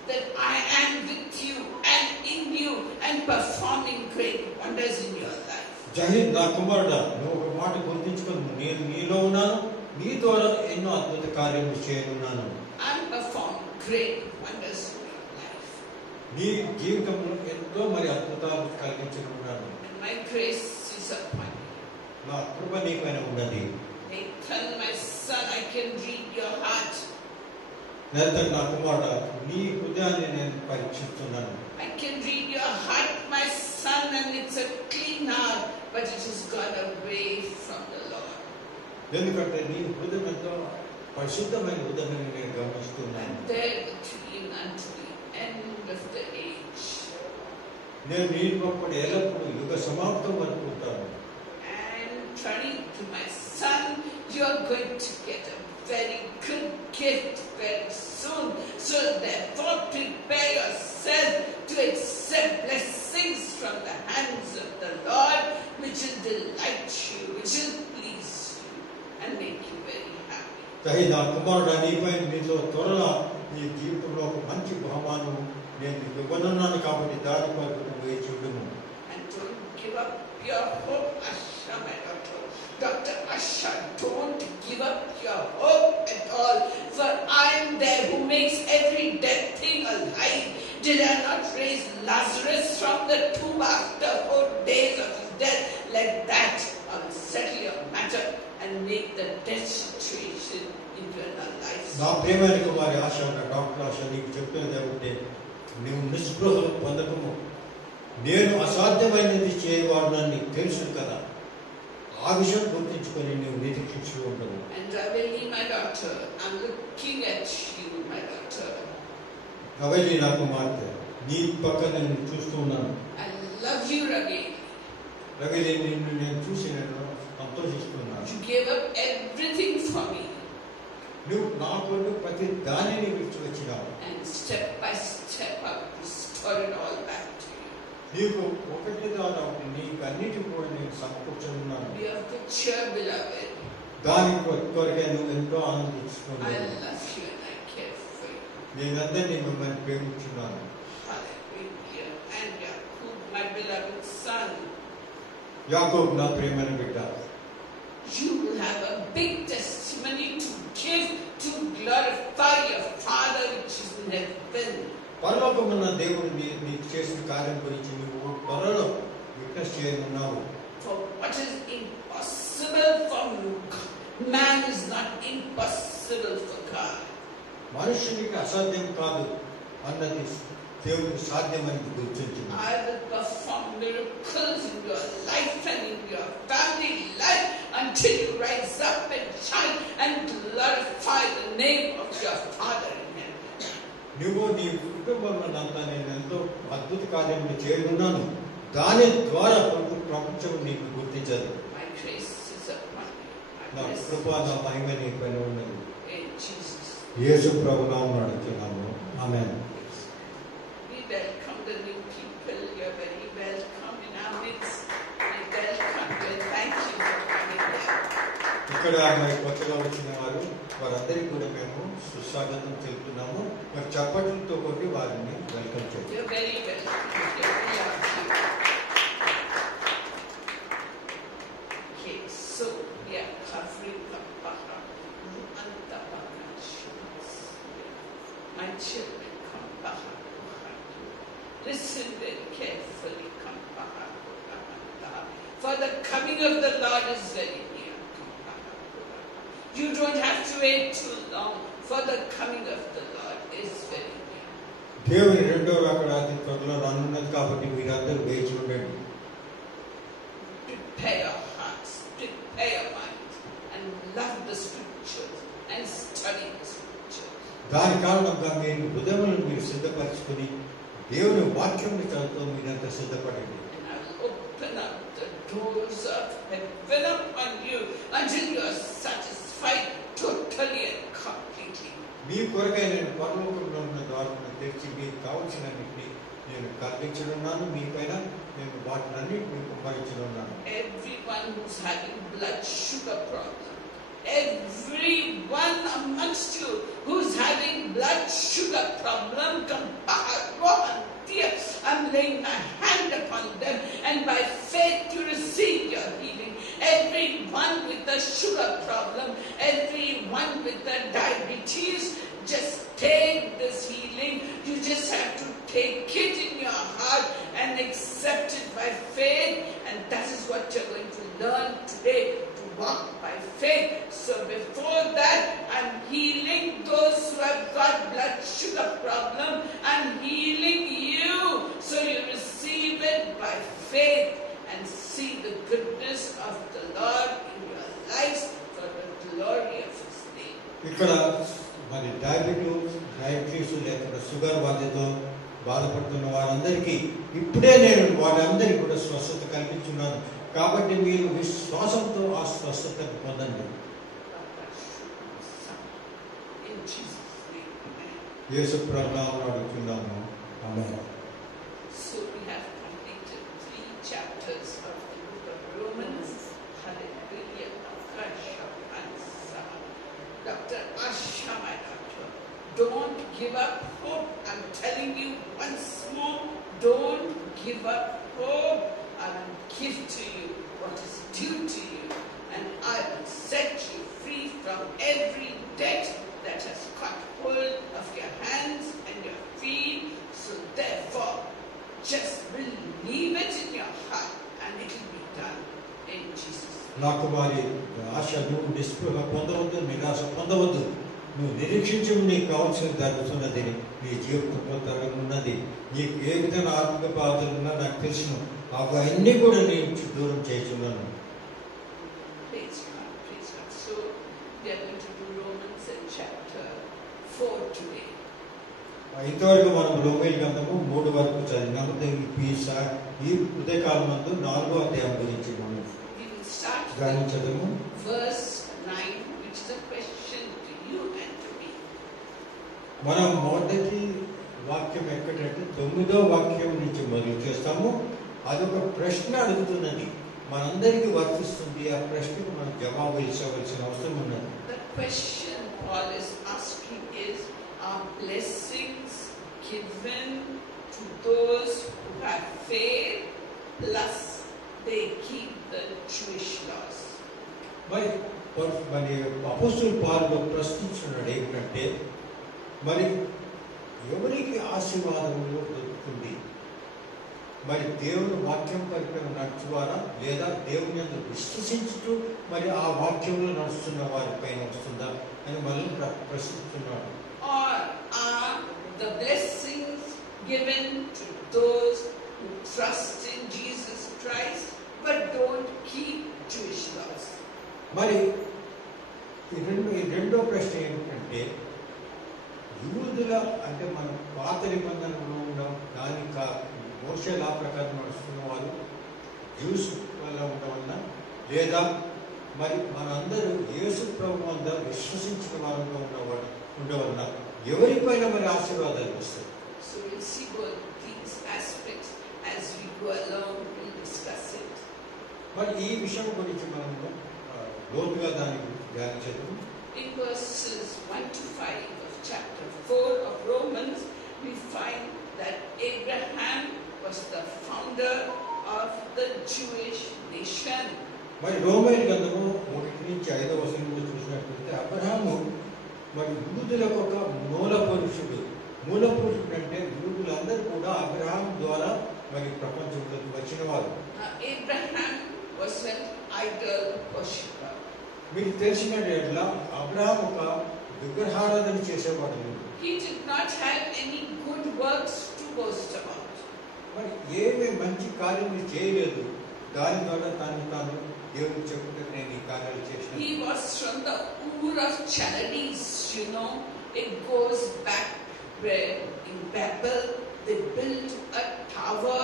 that I am with you and in you and performing great wonders in your life. Zahid, నా కుమారుడా, నువ్వు ఒక మాట గుర్తించుకొని, నేను నీలో ఉన్నాను, నీ ద్వారా ఎన్నో అద్భుత కార్యములు చేయనున్నాను. I'm performing great wonders in your life. నీ జీవితంలో ఎంతో మరి అద్భుతాలు కలిగించనున్నాను. And my grace is upon you. నా కృప నీ పైన ఉన్నది. Nathan, my son, I can read your heart. Nathan, నా కుమారుడా, నీ హృదయాన్ని నేను పరీక్షిస్తున్నాను. I can read your heart, my son, and it's a clean heart, but it has gone away from the Lord. ఎందుకంటే నీ హృదయం ఎంతో పరిశుద్ధమైన హృదయాన్ని నేను గమనిస్తున్నాను. And there with you unto the end of the age. నేను నీ గొప్పడు ఎల్లప్పుడూ యుగ సమాప్తం వరకు ఉంటాను. And turning to my son, you are going to get a very good gift very soon. So therefore prepare yourself to accept blessings from the hands of the Lord, which will delight you, which will please you and make you very happy. Zahid, నా కుమారుడా, నీపై నీతో త్వరలో నీ జీవితంలో ఒక మంచి బహుమానం నేను ఇవ్వనున్నాను. కాబట్టి దాని కొరకు వేచి ఉండుము. And don't give up your hope, Asha, my daughter. Dr. Asha, don't give up your hope at all. For I am there who makes every dead thing alive. Did I not raise Lazarus from the tomb after 4 days of his death? Like that, I will settle your matter and make the death situation into an alive. నా ప్రియమైన కుమారి ఆశ, డాక్టర్ ఆశ, నీకు చెప్పేది ఏమంటే నువ్వు నిస్పృహలు పొందకము. నేను అసాధ్యమైనది చేయవాడు నీకు తెలుసు కదా. ఆ విషయం గుర్తించుకొని నువ్వు నిరీక్షించు ఉండవు. And Raveli, my daughter, I'm looking at you, my daughter. Ravali నా కుమార్తె, నీ పక్కన నేను చూస్తున్నాను. I love you, Raveli. Ravali, నిన్ను నేను చూసి నేను సంతోషిస్తున్నాను. You gave up everything for me. నువ్వు నా కొరకు ప్రతి దానిని విడిచి వచ్చినావు. And step by step, I've restored it all back to you. నీకు ఒకటి ద్వారా నీకు అన్నిటి కూడా నేను సమకూర్చున్నాను. Be of good cheer, beloved. దాని కొరకే నువ్వు ఎంతో I ఆనందించుకున్నావు. love you and I care for you. నేనందరినీ మిమ్మల్ని ప్రేమించున్నాను. Hallelujah. And Yaqub, my beloved son, యాకోబు నా ప్రియమైన బిడ్డ, you will have a big testimony to give to glorify your Father which is in heaven. పరలోకమున్న దేవుడు నీకు చేసిన కార్యం గురించి నువ్వు త్వరలో witness చేయనున్నావు. For what is impossible for man is not impossible for God. మనుషునికి అసాధ్యం కాదు అన్నది దేవునికి సాధ్యమని గుర్తించింది. I will perform miracles in your life and in your family life until you rise up and shine and glorify the name of your Father in heaven. నువ్వు నీ కుటుంబంలోనంతా నేను ఎంతో అద్భుత కార్యములు చేయనున్నాను. దాని ద్వారా ప్రపంచం నీకు గుర్తించదు. My grace is upon you. నా I bless కృప, నా మహిమ నీ పైన ఉన్నది. you in Jesus. యేసు ప్రభు నామమున అడుగుతున్నాము. ఆమేన్. We welcome the new people. You're very welcome in our midst. We welcome you. Thank you for coming here. ఇక్కడ మరి కొత్తగా వచ్చిన వారందరికీ కూడా మేము సుస్వాగతం తెలుపుతున్నాము. మరి చప్పట్లతో కొట్టి వారిని వెల్కమ్ చేయండి. You're very welcome. We love you. Okay, so we are covering the Baha and the Baha shoes. My children, come Baha. Listen very carefully, come Baha. For the coming of the Lord is very near. You don't have to wait too long, for the coming of the Lord is very near. దేవుని రెండో రాకడ అతి త్వరలో రానున్నది కాబట్టి మీరందరూ వేచి ఉండండి. Prepare your hearts, prepare your minds, and love the scriptures and study the scriptures. దాని కారణంగా మీరు హృదయములను మీరు సిద్ధపరచుకుని దేవుని వాక్యం చదువుతూ మీరంతా సిద్ధపడండి. And I will open up the doors of heaven upon you until you are satisfied totally and completely. మీ కొరకై నేను పరలోకంలో ఉన్న ద్వారమును తెరిచి మీకు కావలసినన్నింటినీ నేను కలిగించనున్నాను. మీ పైన నేను వాటినన్నింటినీ కుమ్మరించనున్నాను. Everyone who's having blood sugar problem, everyone amongst you who's having blood sugar problem, come back. I'm laying my hand upon them, and by faith you receive your healing. Everyone with the sugar problem, everyone with the diabetes, just take this healing. You just have to take it in your heart and accept it by faith, and that is what you're going to learn today, to walk by faith. So before that, I'm healing those who have got blood sugar problem. I'm healing you, so you receive it by faith and see the goodness of the Lord in your lives for the glory of His name. ఇక్కడ మరి డయాబెటీస్ లేకుండా షుగర్ బాధతో బాధపడుతున్న వారందరికీ ఇప్పుడే నేను వారందరికీ కూడా స్వస్థత కల్పించున్నాను. కాబట్టి మీరు విశ్వాసంతో ఆ స్వస్థతను పొందండి. In Jesus' name, amen. యేసు ప్రభు నామమున అడుగుతున్నాము. ఆమేన్. So we have completed 3 chapters of the book of Romans. Hallelujah. Dr. Asha, my doctor, don't give up hope. I'm telling you once more, don't give up hope. I will give to you what is due to you, and I will set you free from every debt that has caught hold of your hands and your feet. So therefore, just believe it in your heart and it will be done in Jesus' name. నా కుమారి ఆశ నువ్వు నిస్పృహ పొందవద్దు, నిరాశ పొందవద్దు. నువ్వు నిరీక్షించము, నీకు కావాల్సిన జరుగుతున్నది, నీ జీవితం ఉన్నది. నీకు ఏ విధంగా ఆత్మిక బాధలు ఉన్నా నాకు తెలుసును. అవన్నీ కూడా నేను దూరం చేస్తున్నాను. Praise God, praise God. So we are going to do Romans in chapter 4 today. ఇంతవరకు మనం రోమేలు గ్రంథము 3 వరకు చదివినాము. ఈ ఉదయకాలం నందు 4వ అధ్యాయం గురించి మనం We will start ధ్యానించదము. with verse 9, which is a question to you and to me. మనం మొదటి వాక్యం ఎక్కడంటే 9వ వాక్యం నుంచి మొదలు చేస్తాము. అదొక ప్రశ్న అడుగుతున్నది, మనందరికీ వర్తిస్తుంది. ఆ ప్రశ్నకు మనం జవాబు ఇవ్వవలసిన అవసరం ఉన్నది. The question Paul is asking is, are blessings given to those who have faith plus they keep the Jewish laws? మరి అపోస్తలుడు పౌలు ప్రశ్నించున్నాడు ఏంటంటే, మరి ఎవరికి ఆశీర్వాదములు దొరుకుతుంది? మరి దేవుని వాక్యం పరిపైన నడుచువారా, లేదా దేవుని యందు విశ్వసించుతూ మరి ఆ వాక్యంలో నడుస్తున్న వారి పైన వస్తుందా అని మళ్ళీ ప్రశ్నిస్తున్నాడు. Or are the blessings given to those who trust in Jesus Christ but don't keep Jewish laws? మరి ఈ రెండో ప్రశ్న ఏమిటంటే, యూదుల అంటే మనం పాత నిబంధనలో ఉండడం, దాని మోషే లా ప్రకారం నడుస్తున్న వారు జ్యూస్ వల్ల ఉండవల్ల, లేదా మరి మనందరూ యేసు ప్రభు వద్ద విశ్వసించిన వారంగా ఉండవల్ల ఎవరిపైన మరి ఆశీర్వాదాలు వస్తాయి? So we'll see both these aspects as we go along. We'll discuss it. మరి ఈ విషయం గురించి మనం లోతుగా దాని ధ్యానించదు. In verses 1 to 5 of chapter 4 of Romans, we find that Abraham was the founder of the Jewish nation. మరి రోమేలు గ్రంథము 1 నుంచి 5వ వచనంలో చూసినట్లయితే, అబ్రహాము మరి యూదులకు ఒక మూల పురుషుడు. మూల పురుషుడు అంటే యూదులందరూ కూడా అబ్రహాం ద్వారా మరి ప్రపంచంలోకి వచ్చిన వారు. Abraham was an idol worshipper. మీకు తెలిసినట్టు ఎట్లా అబ్రహాం ఒక విగ్రహారాధన చేసేవాడు. He did not have any good works to boast about. మరి ఏమి మంచి కార్యములు చేయలేదు. దాని ద్వారా తాను దేవుడు చెప్పుకుంటే నేను ఈ కార్యాలు చేసిన. He was from the Ur of Chaldees, you know. It goes back where in Babel they built a tower.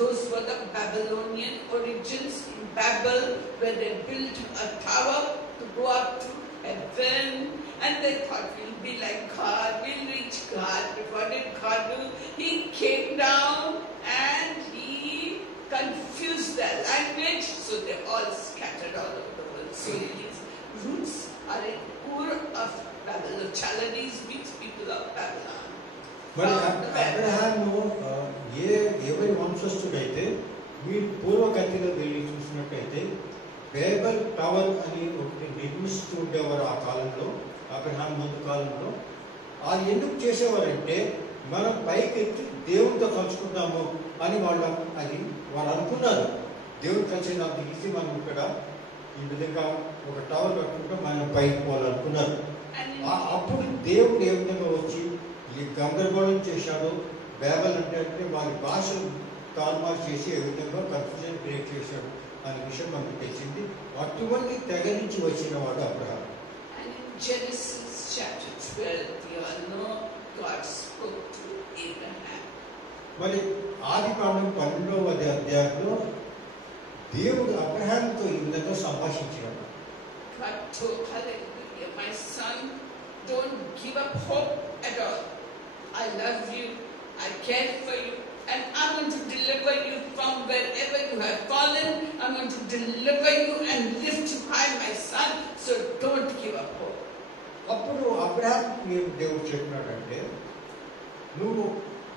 Those were the Babylonian origins in Babel, where they built a tower to go up to heaven, and they thought we'll be like God, we'll reach God. But what did God do? He came down and he confused their language, so they all scattered all over the world. So his roots are in Ur of Babylon. Chaldees means people of Babylon. మరి అబ్రహాము ఎవరి వంశస్థుడైతే మీరు పూర్వగతిలో వెళ్ళి చూసినట్టయితే బేబల్ టవర్ అని ఒకటి నిర్మిస్తూ ఉండేవారు ఆ కాలంలో, అబ్రహాం ముందు కాలంలో. అది ఎందుకు చేసేవారంటే, మనం పైకి ఎత్తి దేవుడితో కలుసుకుందాము అని వాళ్ళు అనుకున్నారు. దేవుడు కలిసినంత ఈజీ మనం ఇక్కడ ఈ విధంగా ఒక టవర్ కట్టుకుంటే మనం పైకి పోవాలనుకున్నారు. అప్పుడు దేవుడు ఏ విధంగా వచ్చి ఈ గందరగోళం చేశాడు. బేబల్ అంటే వారి భాషను తారుమారు చేసి ఏ విధంగా కన్ఫ్యూజన్ క్రియేట్ చేశాడు అనే విషయం మనకు తెలిసింది. అటువంటి తెగ నుంచి వచ్చిన వాడు Abraham. Genesis chapter 12, you all know God spoke to Abraham. మరి ఆదికాండం 12వ అధ్యాయంలో దేవుడు అబ్రహాంతో ఈ విధంగా సంభాషించాడు. God told, hallelujah, my son, don't give up hope at all. I love you, I care for you, and I'm going to deliver you from wherever you have fallen. I'm going to deliver you and lift you high, my son, so don't give up hope. అప్పుడు అబ్రహాంకి దేవుడు చెప్పినాడంటే, నువ్వు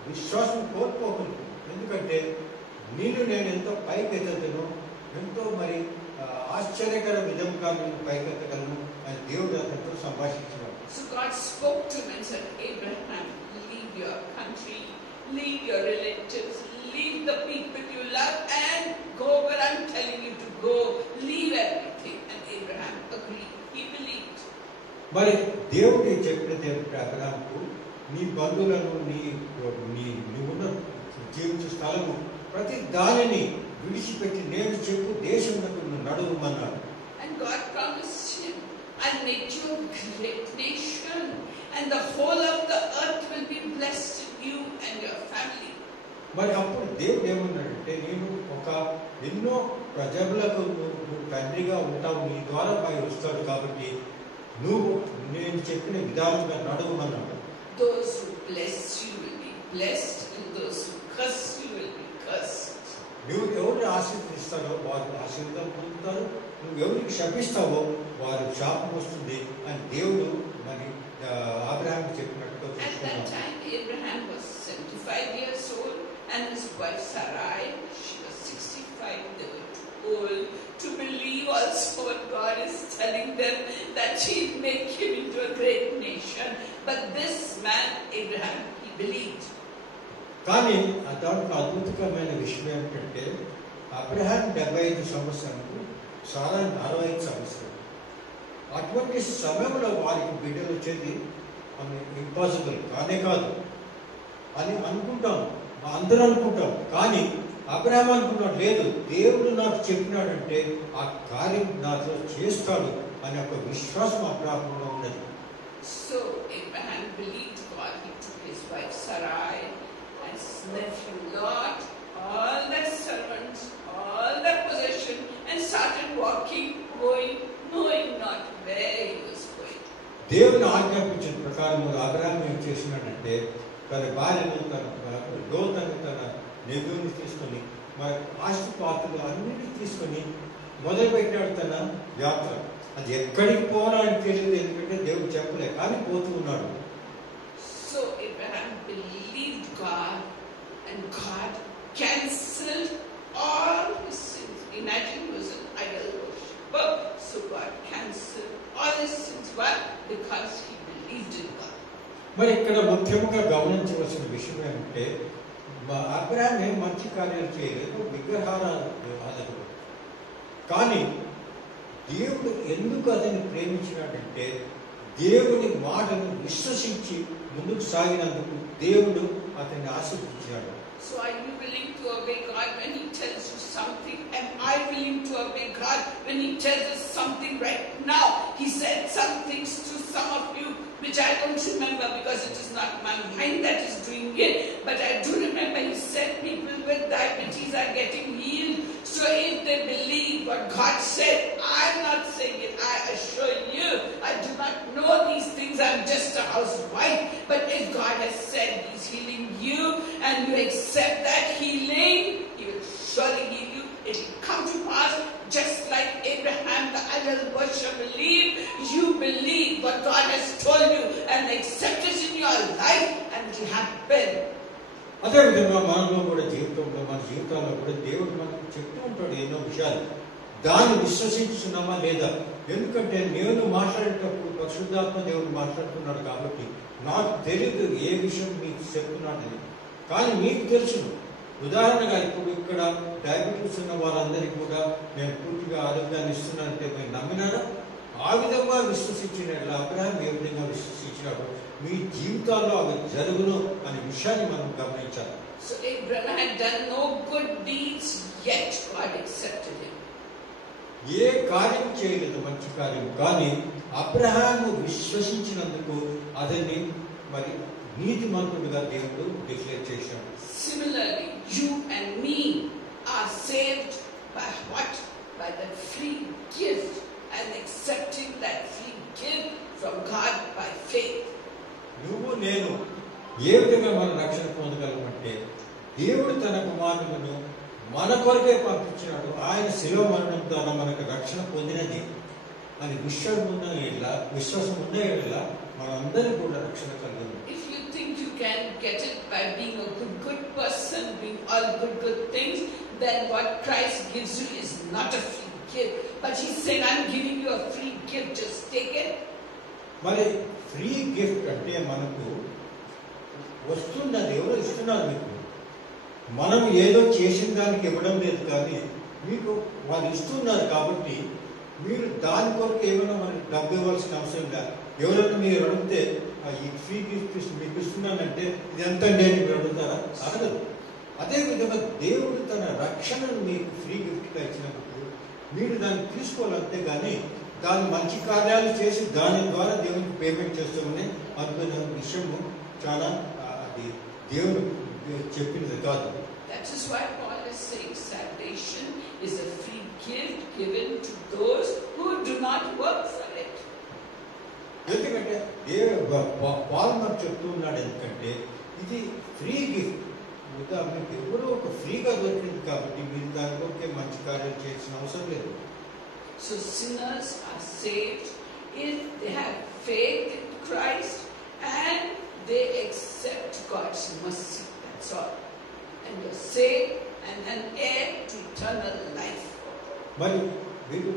విశ్వాసం కోల్పోకూడదు, ఎందుకంటే నేను ఎంతో పైకెత్తను, ఎంతో మరి ఆశ్చర్యకర విధంగా నేను పైకెత్తగలను అని దేవుడు అతనితో సంభాషించినాడు. So God spoke to him and said, Abraham, leave your country, leave your relatives, leave the people you love and go where I'm telling you to go. Leave everything. And Abraham agreed. He believed. మరి దేవుడు చెప్పినది ఏమిటి అబ్రహాంకు, నీ బంధువులను నువ్వున్న జీవించే స్థలము ప్రతి దానిని విడిచిపెట్టి నేను చెప్పు దేశమునకు నడువమన్నాడు. And God promised him, I'll make you a great nation and the whole of the earth will be blessed in you and your family. మరి అప్పుడు దేవుడు ఏమన్నాడంటే, నేను ఎన్నో ప్రజలకు నువ్వు తండ్రిగా ఉంటావు, నీ ద్వారా పై వస్తాడు, కాబట్టి నువ్వు నేను చెప్పిన విధానంగా నడవమన్నాడు. Those who bless you will be blessed and those who curse you will be cursed. నువ్వు ఎవరిని ఆశీర్వదిస్తావో వారు ఆశీర్వాదం పొందుతారు, నువ్వు ఎవరికి శపిస్తావో వారు శాపం వస్తుంది అని దేవుడు మరి అబ్రహాంకి చెప్పినట్టుగా At that చూస్తున్నాం. time Abraham was 75 years old and his wife Sarai, she was 65. They were too old to believe also what God is telling them, that He'll make him into a great nation. But this man Abraham, he believed. కానీ దాంట్లో అద్భుతమైన విషయం ఏమిటంటే, అబ్రహాం 75 సంవత్సరాలకు, సారా 65 సంవత్సరాలు. అటువంటి సమయంలో వారికి బిడ్డలు వచ్చేది ఇంపాసిబుల్ కానే కాదు అని అనుకుంటాం, అందరూ అనుకుంటాం. కానీ అబ్రహాం అనుకున్నాడు, లేదు దేవుడు నాకు చెప్పినాడంటే ఆ కార్యం నాతో చేస్తాడు అనే ఒక విశ్వాసం అబ్రహాంలో ఉన్నది. So Abraham believed God. He took his wife Sarai and his nephew Lot, all their servants, all their possession, and started walking, going, knowing not where he was going. దేవుని ఆజ్ఞాపించిన ప్రకారం అబ్రహాం ఏం చేసినాడంటే, తన భార్యను, తన లోతను, తన నెవ్వుని తీసుకొని, మరి ఆస్తిపాత్రలు అన్నిటినీ తీసుకొని మొదలుపెట్టాడు తన యాత్ర. అది ఎక్కడికి పోవాలని తెలియదు, ఎందుకంటే దేవుడు చెప్పలే, కానీ పోతూ ఉన్నాడు. So Abraham believed God and God cancelled all his sins. Imagine he was an idol worshiper. So God cancelled all his sins. Why? Because he believed in God. మరి ఇక్కడ ముఖ్యంగా గమనించవలసిన విషయం ఏమంటే, అబ్రహాం ఏం మంచి కార్యాలు చేయలేదు, విగ్రహారాధకుడు. కానీ దేవుడు ఎందుకు అతన్ని ప్రేమించినాడంటే, దేవుని మాటను విశ్వసించి ముందుకు సాగినందుకు దేవుడు అతన్ని ఆశీర్వదించాడు. So are you willing to obey God when He tells you something? Am I willing to obey God when He tells us something right now? He said some things to some of you which I don't remember because it is not my mind that is doing it. But I do remember He said people with diabetes are getting healed. So if they believe what God said, I'm not saying it. I assure you, I do not know these things. I'm just a housewife. But if God has said He's healing you and you accept that healing, He will surely heal you. It will come to pass just like Abraham, the idol worshiper, believed. You believe what God has told you and accept it in your life and it will happen. అదేవిధంగా మనలో కూడా మన జీవితాల్లో కూడా దేవుడు మనకు చెప్తూ ఉంటాడు ఎన్నో విషయాలు. దాన్ని విశ్వసించున్నామా లేదా? ఎందుకంటే నేను మాట్లాడేటప్పుడు పరిశుద్ధాత్మ దేవుడు మాట్లాడుతున్నాడు కాబట్టి నాకు తెలియదు ఏ విషయం మీకు చెప్తున్నాడని, కానీ మీకు తెలుసును. ఉదాహరణగా ఇప్పుడు ఇక్కడ డయాబెటీస్ ఉన్న వారందరికీ కూడా నేను పూర్తిగా ఆరోగ్యాన్ని ఇస్తున్నానంటే మీరు నమ్మినారా? ఆ విధంగా విశ్వసించిన అబ్రహాం ఏ విధంగా విశ్వసించినాడు, మీ జీవితాల్లో అవి జరుగును అనే విషయాన్ని మనం గమనించాలి. So Abraham had done no good deeds, yet God accepted him. ఏ కార్యం చేయలేదు, మంచి కార్యం, కానీ అబ్రహాము విశ్వసించినందుకు అతన్ని మరి నీతిమంతుడిగా దేవుడు డిక్లేర్ చేశాడు. Similarly, you and me are saved by what? By the free gift and accepting that free gift from God by faith. నువ్వు నేను ఏ విధంగా మన రక్షణ పొందగలమంటే, దేవుడు తన కుమారులను మన కొరకే పంపించినాడు. ఆయన శిలువ మరణం ద్వారా మనకు రక్షణ పొందినది. అని విశ్వాసం ఉన్న ఎడల మనందరికీ కూడా రక్షణ కలిగింది. If you think you can get it by being a good person, doing all good things, then what Christ gives you is not a free gift. But He's saying, I'm giving you a free gift, just take it. మరి ఫ్రీ గిఫ్ట్ అంటే మనకు వస్తున్నది ఎవరో ఇస్తున్నారు మీకు. మనం ఏదో చేసిన దానికి ఇవ్వడం లేదు, కానీ మీకు వాళ్ళు ఇస్తున్నారు కాబట్టి మీరు దాని కొరకు ఏమైనా మనకి డబ్బు ఇవ్వాల్సిన అవసరం లేదు. ఎవరైనా మీరు అడిగితే ఈ ఫ్రీ గిఫ్ట్ మీకు ఇస్తున్నానంటే ఇది ఎంత నేను మీరు అడుగుతారా? అడగదు. అదేవిధంగా దేవుడు తన రక్షణను మీకు ఫ్రీ గిఫ్ట్గా ఇచ్చినప్పుడు మీరు దాన్ని తీసుకోవాలంతే, కానీ దాని మంచి కార్యాలు చేసి దాని ద్వారా దేవునికి పేమెంట్ చేస్తామని అనుకున్న విషయము చాలా అది దేవుడు చెప్పినది కాదు. That is why Paul is saying salvation is a free gift given to those who do not work for it. ఎందుకంటే పాల్ మనకు చెప్తూ ఉన్నాడు, ఎందుకంటే ఇది ఫ్రీ గిఫ్ట్. మీకు ఎవరో ఒక ఫ్రీగా దొరికింది కాబట్టి మీరు దాని కొరకే మంచి కార్యాలు చేయాల్సిన అవసరం లేదు. So sinners are saved if they have faith in Christ and they accept God's mercy. That's all. And you're saved and an heir to eternal life. మరి మీరు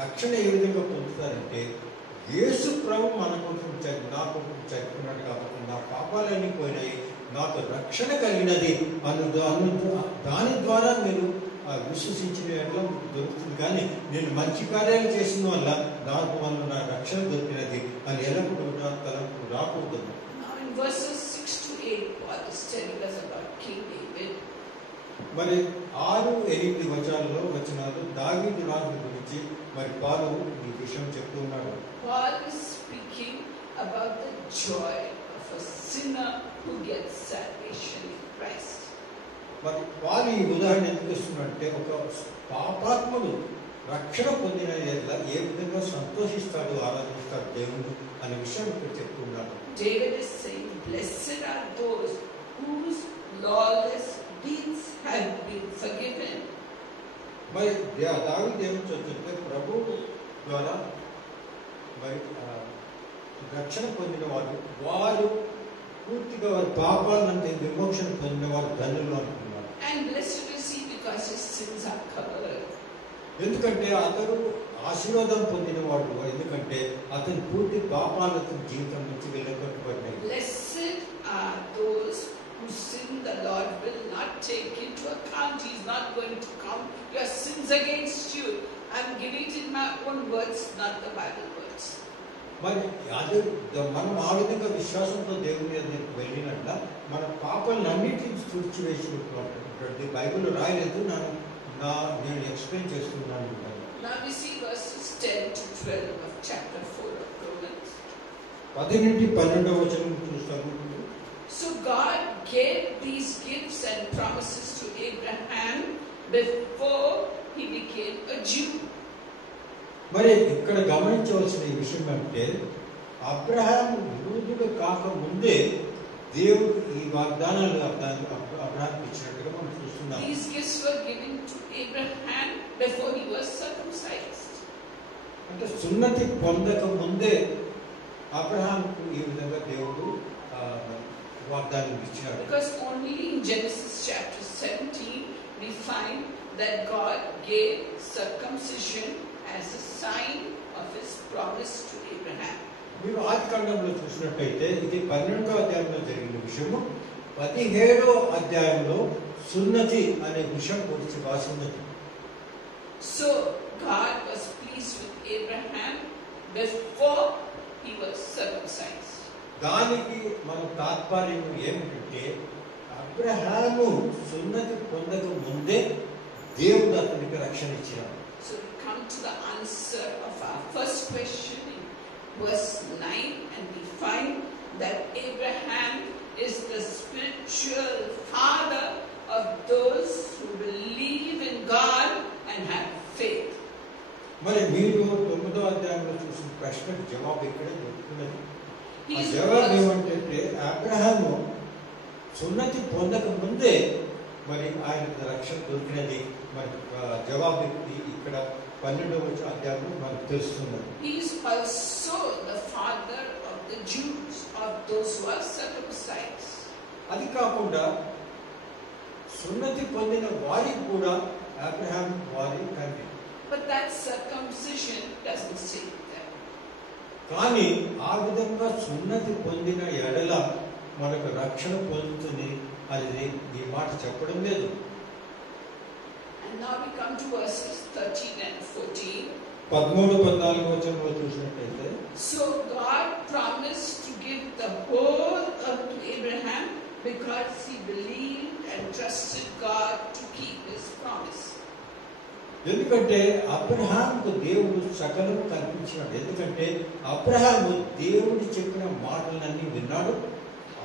రక్షణ ఏ విధంగా పొందుతారంటే యేసు ప్రభు మన కోసం నా కోసం చనిపోయినాడు కాబట్టి నా పాపాలన్నీ పోయినాయి, నాకు రక్షణ కలిగినది దాని ద్వారా మీరు విశ్వసించిన ఎట్లా దొరుకుతుంది. కానీ నేను మంచి కార్యాలు చేసిన వల్ల దాని వల్ల నా రక్షణ దొరికినది అని ఎల్లప్పుడూ నా తలంపు రాకూడదు. Now in verses 6 to 8, Paul is telling us about King David. మరి 6-8 వచనాలు దావీదు రాజు గురించి మరి పాలు ఈ విషయం చెప్తూ ఉన్నాడు. Paul is speaking about the joy of a sinner who gets salvation in Christ. మరి పాలు ఈ ఉదాహరణ ఎందుకు ఇస్తున్నాడంటే ఒక పాపాత్ముడు రక్షణ పొందిన ఏ విధంగా సంతోషిస్తాడు, ఆరాధిస్తాడు దేవుడు అనే విషయం ఇక్కడ చెప్తున్నాడు. David is saying, blessed are those whose lawless deeds have been forgiven. మరి దావీదు ఏమని చెప్తుంటే ప్రభు ద్వారా మరి రక్షణ పొందిన వారు పూర్తిగా వారి పాపాలంటే విమోచన పొందిన వారు ధన్యులు అనుకున్నారు. And blessed is he because his sins are covered. ఎందుకంటే అతడు ఆశీర్వాదం పొందినవాడు, ఎందుకంటే అతని పూర్తి పాపాలకు జీవితం నుంచి వెళ్ళగొట్టబడినాయి. Blessed are those whose sin the Lord will not take into account. He is not going to count your sins against you. I am giving it in my own words, not the Bible words. మరి అది మనం ఆ విధంగా విశ్వాసంతో దేవుని దగ్గరికి వెళ్ళినట్ల మన పాపాలన్నిటిని తుడిచివేసినటువంటి బైబిల్ రాయలేదు, నేను ఎక్స్ప్లెయిన్ చేస్తున్నాను. Now we see verses 10 to 12 of chapter 4 of Romans. 10-12 వచనం చూస్తాము. So God gave these gifts and promises to Abraham before he became a Jew. మరి ఇక్కడ గమనించవలసిన ఈ విషయం అంటే అబ్రహాము యూదుడు కాక ముందే దేవుడు ఈ వాగ్దానాలు అబ్రహాముకి ఇచ్చినట్టుగా మనం చూస్తున్నాం. These gifts were given to Abraham before he was circumcised. అంటే సున్నతి పొందక ముందే అబ్రహాముకు ఈ విధంగా దేవుడు వాగ్దానం ఇచ్చాడు. Because only in Genesis chapter 17 we find that God gave circumcision as a sign of his promise to Abraham. మీరు ఆది కాండంలో చూసినట్టయితే ఇది 12వ అధ్యాయంలో జరిగిన విషయము. 17వ అధ్యాయంలో సున్నతి అనే విషయం గురించి రాసినది. So God was pleased with Abraham before he was circumcised. దానికి మన తాత్పర్యం ఏమిటంటే అబ్రహాము సున్నతి పొందక ముందే దేవుడు అతనికి రక్షణ ఇచ్చాడు. So we come to the answer of our first question in verse 9, and we find that Abraham is the spiritual father of those who believe in God and have faith. మరి మీరు 9వ అధ్యాయంలో చూసిన ప్రశ్నకు జవాబు ఇక్కడ దొరుకుతున్నది. ఆ జవాబు ఏమంటే అబ్రహాము సున్నతి పొందక ముందే మరి ఆయన రక్షణ దొరికినది. మరి జవాబు ఇక్కడ 12వ అధ్యాయంలో మనకు తెలుస్తున్నది. He is also the father of the Jews, of those who are circumcised. అది కాకుండా సున్నతి పొందిన వారికి కూడా అబ్రహాం వారి తండ్రి. But that circumcision doesn't save them. కానీ ఆ విధంగా సున్నతి పొందిన ఎడల మనకు రక్షణ పొందుతుంది అనేది ఈ మాట చెప్పడం లేదు. And now we come to verses 13 and 14. 13-14 వచనంలో చూసినట్లయితే, So God promised to give the whole earth to Abraham because he believed and trusted God to keep his promise. ఎందుకంటే అబ్రహాముకు దేవుడు సకలం కల్పించినాడు. ఎందుకంటే అబ్రహాము దేవుడు చెప్పిన మాటలన్నీ విన్నాడు,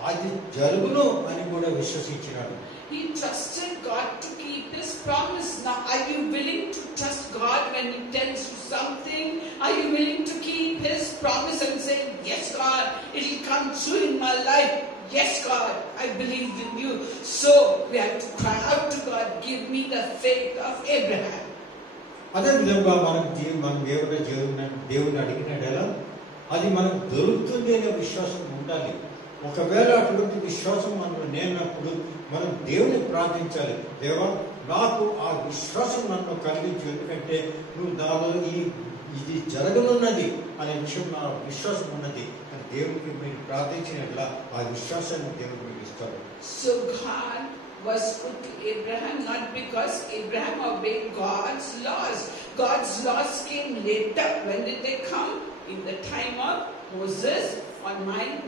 అది జరుగును అని కూడా విశ్వసించినాడు. He trusted God to keep his promise. Now, are you willing to trust God when he tells you something? Are you willing to keep his promise and say, yes, God, it will come true in my life. Yes, God, I believe in you. So, we have to cry out to God, give me the faith of Abraham. అదే విధంగా మనం దేవుని అడిగినడేలా అది మనకు దొరుకుతుంది అనే విశ్వాసం ఉండాలి. ఒకవేళ అటువంటి విశ్వాసం మనలో లేనప్పుడు మనం దేవుని ప్రార్థించాలి. దేవా, నాకు ఆ విశ్వాసం నన్ను కలిగించు, ఎందుకంటే నువ్వు నాలో ఇది జరగనున్నది అనే విషయం నా విశ్వాసం ఉన్నది అని దేవునికి మీరు ప్రార్థించినట్లా ఆ విశ్వాసాన్ని దేవుడు మీకు ఇస్తాడు. So God was put to Abraham not because Abraham obeyed God's laws. God's laws came later. When did they come? In the time of Moses on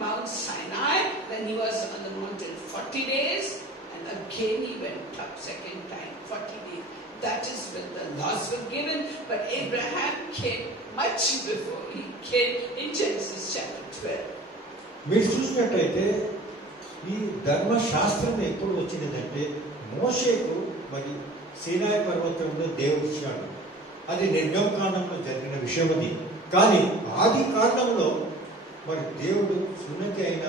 Mount Sinai, when he was on the mountain 40 days, and again he went up second time 40 days. That is when the laws were given. But Abraham came much before. He came in Genesis chapter 12. మీరు చూసినట్లయితే ఈ ధర్మశాస్త్రం ఎప్పుడు వచ్చినదంటే మోషేకు మరి సీనాయి పర్వతంలో దేవుడు ఇచ్చాడు. అది నిర్గమకాండంలో జరిగిన విషయం. అది కానీ ఆది కాండంలో మరి దేవుడు సున్నతి అయిన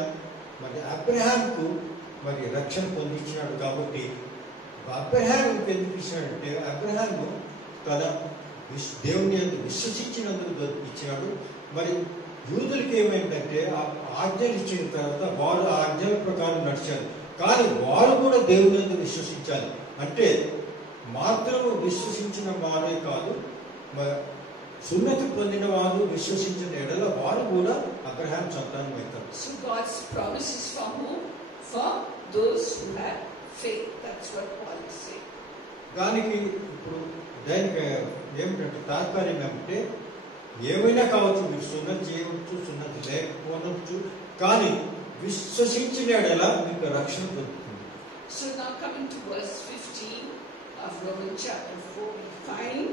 మరి అబ్రహాంకు మరి రక్షణ పొందించినాడు. కాబట్టి అబ్రహాంకు ఎందుకు ఇచ్చినాడంటే అబ్రహాము తన దేవుని విశ్వసించినందుకు ఇచ్చినాడు. మరి యూదులకి ఏమైందంటే ఆజ్ఞలు ఇచ్చిన తర్వాత వారు ఆ ఆజ్ఞల ప్రకారం నడిచారు. కానీ వారు కూడా దేవుని విశ్వసించాలి. అంటే మాత్రము విశ్వసించిన వారే కాదు, సున్నతి పొందిన వారు విశ్వసించిన ఎడల వారు కూడా అబ్రహాం సంతానం అవుతారు. So God's promise is for whom? For those who have faith. That's what Paul is saying. దానికి ఇప్పుడు దానికి ఏమిటంటే తాత్పర్యం ఏమంటే ఏమైనా కావచ్చు, మీరు సున్నతి చేయవచ్చు, సున్నతి లేకపోవచ్చు, కానీ విశ్వసించిన ఎడల మీకు రక్షణ దొరుకుతుంది. So now coming to verse 15 of Romans chapter 4, we find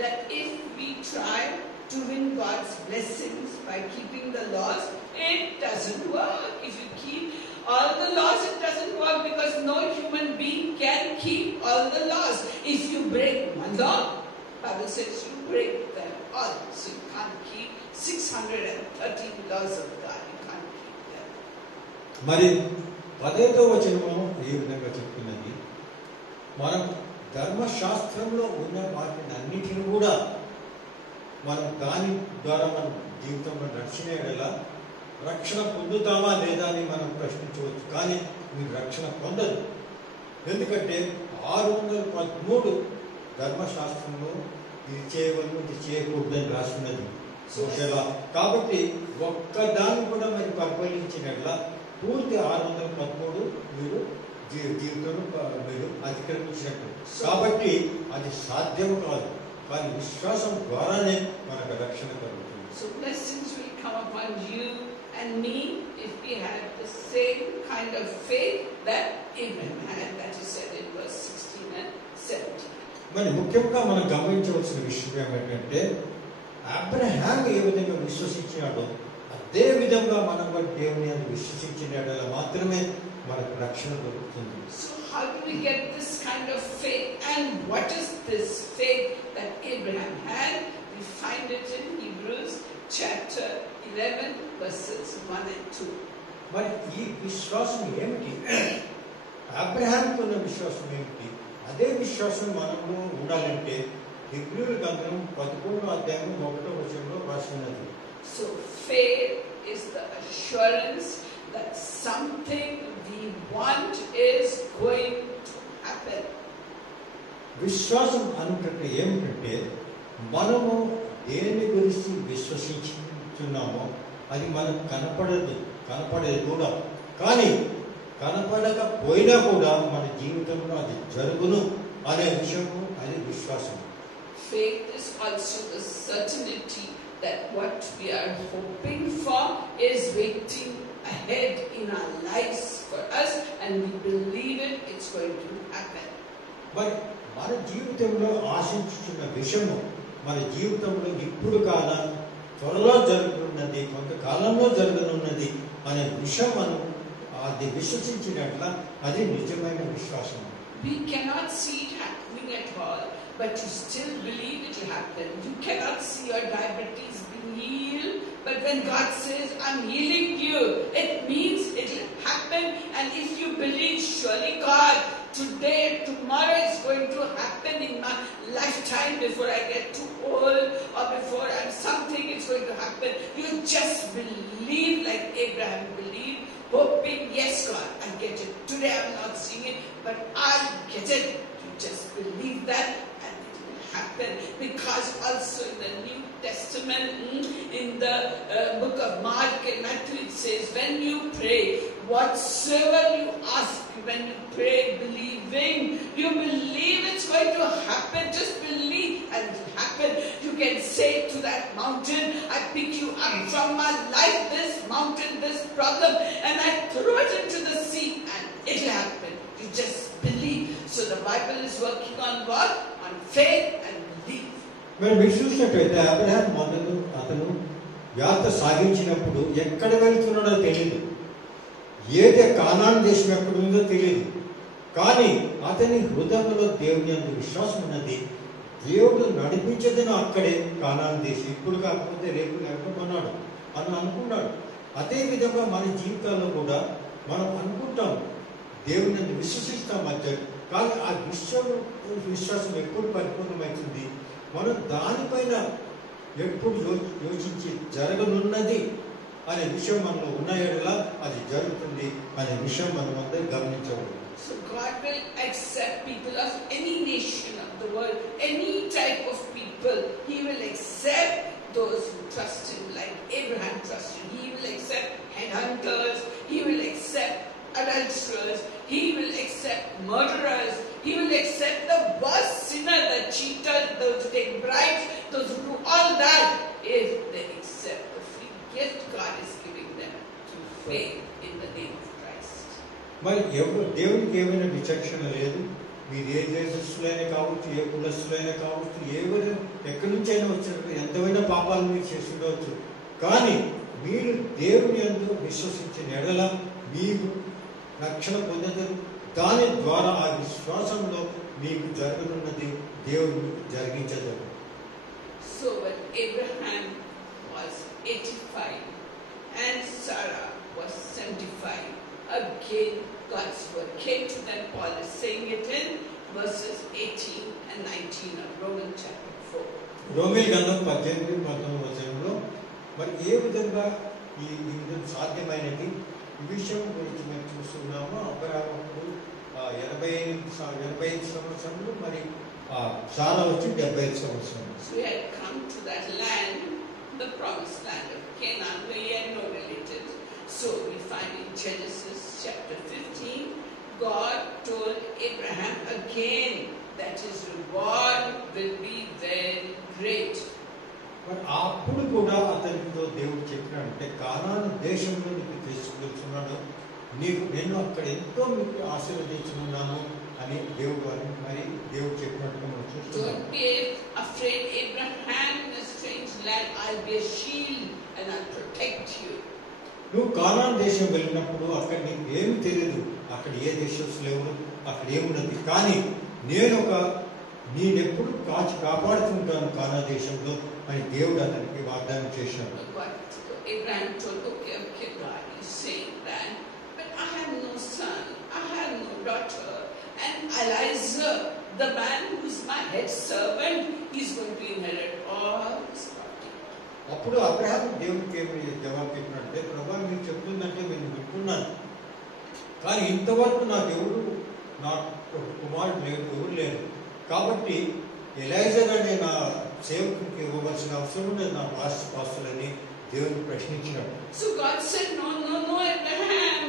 that if we try to win God's blessings by keeping the laws, it doesn't work. If you keep all the laws, it doesn't work because no human being can keep all the laws. If you break one law, Bible says you break them all. So you can't keep 613 laws of God. You can't keep them. మరి 15వ వచనము ఈ విధంగా చెప్తున్నది, మనం ధర్మశాస్త్రంలో ఉన్న వాటిని అన్నిటిని కూడా మనం దాని ద్వారా మనం జీవితంలో నడిచిన ఎడలా రక్షణ పొందుతామా లేదా అని మనం ప్రశ్నించవచ్చు. కానీ మీరు రక్షణ పొందదు. ఎందుకంటే 613 ధర్మశాస్త్రంలో ఇది చేయవలను, ఇది చేయకూడదని రాసినది సోషలా. కాబట్టి ఒక్కదాన్ని కూడా మరి పరిపాలించినట్లా పూర్తి 613 మీరు జీవితంలో మీరు అతిక్రమించినట్టు. కాబట్టి అది సాధ్యం కాదు, కానీ విశ్వాసం ద్వారానే మనకు రక్షణ కలుగుతుంది. So blessings will come upon you and me if we have the same kind of faith that Abraham had, that is said in verse 16 and 17. మరి ముఖ్యంగా మనం గమనించవలసిన విషయం ఏమిటంటే అబ్రహాం ఏ విధంగా విశ్వసించాడో అదే విధంగా మనం దేవుని విశ్వసించిన మాత్రమే మనకు రక్షణ దొరుకుతుంది. So how do we get this kind of faith, and what is this faith that Abraham had? We find it in Hebrews chapter 11 verses 1 and 2. మరి ఈ విశ్వాసం ఏమిటి? అబ్రహాంకు ఉన్న విశ్వాసం ఏమిటి? అదే విశ్వాసం మనలో ఉండాలంటే హెబ్రీయుల గ్రంథం 11వ అధ్యాయం 1వ వచనంలో రాసి ఉన్నది. So faith is the assurance that something we want is going to happen. విశ్వాసం అనుకుంటే ఏమిటంటే మనము దేని గురించి విశ్వసించుతున్నామో అది మనకు కనపడేది కూడా, కానీ కనపడకపోయినా కూడా మన జీవితంలో అది జరుగును అనే విషయము అది విశ్వాసం. Faith is also the certainty that what we are hoping for is waiting ahead in our lives for us, and we believe it's going to happen. మరి మన జీవితంలో ఆశించుతున్న విషయము మన జీవితంలో ఇప్పుడు కాదా, త్వరలో జరుగుతున్నది, కొంతకాలంలో జరగనున్నది అనే విషయం మనం అది విశ్వసించినట్ల అది నిజమైన విశ్వాసం. We cannot see it happening at all, but you still believe it will happen. You cannot see your diabetes being healed, but when God says, I'm healing you, it means it will happen. And if you believe, surely God, today, tomorrow is going to happen in my lifetime before I get too old or before I'm something, it's going to happen. You just believe like Abraham believed, hoping, yes God, I get it. Today I'm not seeing it, but I'll get it. You just believe that and it will happen. Because also in the New Testament, in the book of Mark and Matthew, it says, when you pray, whatsoever you ask, when you pray believing, you believe it's going to happen. Just believe and it will happen. You can say to that mountain, I pick you up from my life, this mountain, this problem, and I throw it into the sea and it will happen. You just believe. So the Bible is working on what? On faith and belief. మరి మీరు చూసినట్టయితే అబ్రహాం మొదలు అతను యాత్ర సాగించినప్పుడు ఎక్కడ వెళ్తున్నాడో తెలియదు, ఏదే కానాన్ దేశం ఎక్కడ ఉందో తెలియదు, కానీ అతని హృదయంలో దేవుని యందు విశ్వాసం ఉన్నది. దేవుడు నడిపించదని అక్కడే కానాన్ దేశం, ఇప్పుడు కాకపోతే రేపు నడపమన్నాడు అని అనుకున్నాడు. అదేవిధంగా మన జీవితాల్లో కూడా మనం అనుకుంటాం, దేవుని యందు విశ్వసిస్తాం మధ్య, కానీ ఆ విశ్వాసం ఎప్పుడు పరిపూర్ణమవుతుంది, మనం దానిపైన ఎప్పుడు యోచించి జరగనున్నది అనే విషయం మనలో ఉన్న ఎడల అది జరుగుతుంది అనే విషయం మనం అందరూ గమనించవచ్చు. So God will accept people of any nation of the world, any type of people. He will accept those who trust Him like Abraham trusted. He will accept headhunters. He will accept adulterers. He will accept murderers. He will accept the worst sinner, the cheater, those who take bribes, those who do all that, if they accept the free gift God is giving them through faith in the name of Christ. మరి దేవునికి ఏమైనా విచక్షణ లేదు. మీరు ఏ దేశస్తులైనా కావచ్చు, ఏ కులస్తులైనా కావచ్చు, ఎవరు ఎక్కడి నుంచి అయినా వచ్చినప్పుడు ఎంతమైనా పాపాలు మీరు చేసి ఉండవచ్చు, కానీ మీరు దేవుని యందు విశ్వసించిన ఎడల మీకు రక్షణ పొందదు. దాని ద్వారా ఆ విశ్వాసంలో మీకు జరగనున్నది దేవుడు జరిగించదు. So when Abraham was 85 and Sarah was 75, again God's word came to them. Paul is saying it in verses 18 and 19 of Romans chapter 4. రోమీ గ్రంథం 18-19 వచనంలో మరి ఏ విధంగా ఈ విధం సాధ్యమైనది ఈ విషయం గురించి మేము చూస్తున్నాము. అబ్రహాము 85 సంవత్సరాలు, మరి సారా వచ్చి 75 సంవత్సరాలు. So he had come to that land, the promised land of Canaan, where he had no relatives. So we find in Genesis chapter 15, God told Abraham again that his reward will be very great. మరి అప్పుడు కూడా అతనితో దేవుడు చెప్పినాడంటే కానాను దేశంలో నీకు తీసుకువెళ్తున్నాడు, నేను అక్కడ ఎంతో మీకు ఆశీర్వదించున్నాను అని దేవుడు మరి దేవుడు చెప్పినట్టుగా మనం చూస్తున్నాం. Don't be afraid, Abraham, in a strange land, I'll be a shield and I'll protect you. నువ్వు కానాన్ దేశం వెళ్ళినప్పుడు అక్కడ నీకు ఏమి తెలియదు, అక్కడ ఏ దేశస్తులు ఎవరు, అక్కడ ఏమున్నది, కానీ నేనెప్పుడు కాపాడుతుంటాను కానా దేశంలో అని దేవుడు అతనికి వాగ్దానం చేశాడు. Abraham told, okay, God is saying that, but I have no son, I have no daughter, and Eliezer the man who's my head servant, he's going to inherit all this property. అప్పుడు అబ్రహాం దేవుడికి ఏమి జవాబు చెప్పినట్టే, ప్రభా మీరు చెప్తుందంటే నేను వింటున్నాను, కానీ ఇంతవరకు నా దేవుడు నా కుమారుడు లేడు, ఎవరు లేరు, కాబట్టి ఎలైజర్ అనే నా సేవకునికి ఇవ్వవలసిన అవసరం లేదు నా పాస్తులని దేవుని ప్రశ్నించినాడు. So God said, no, Abraham,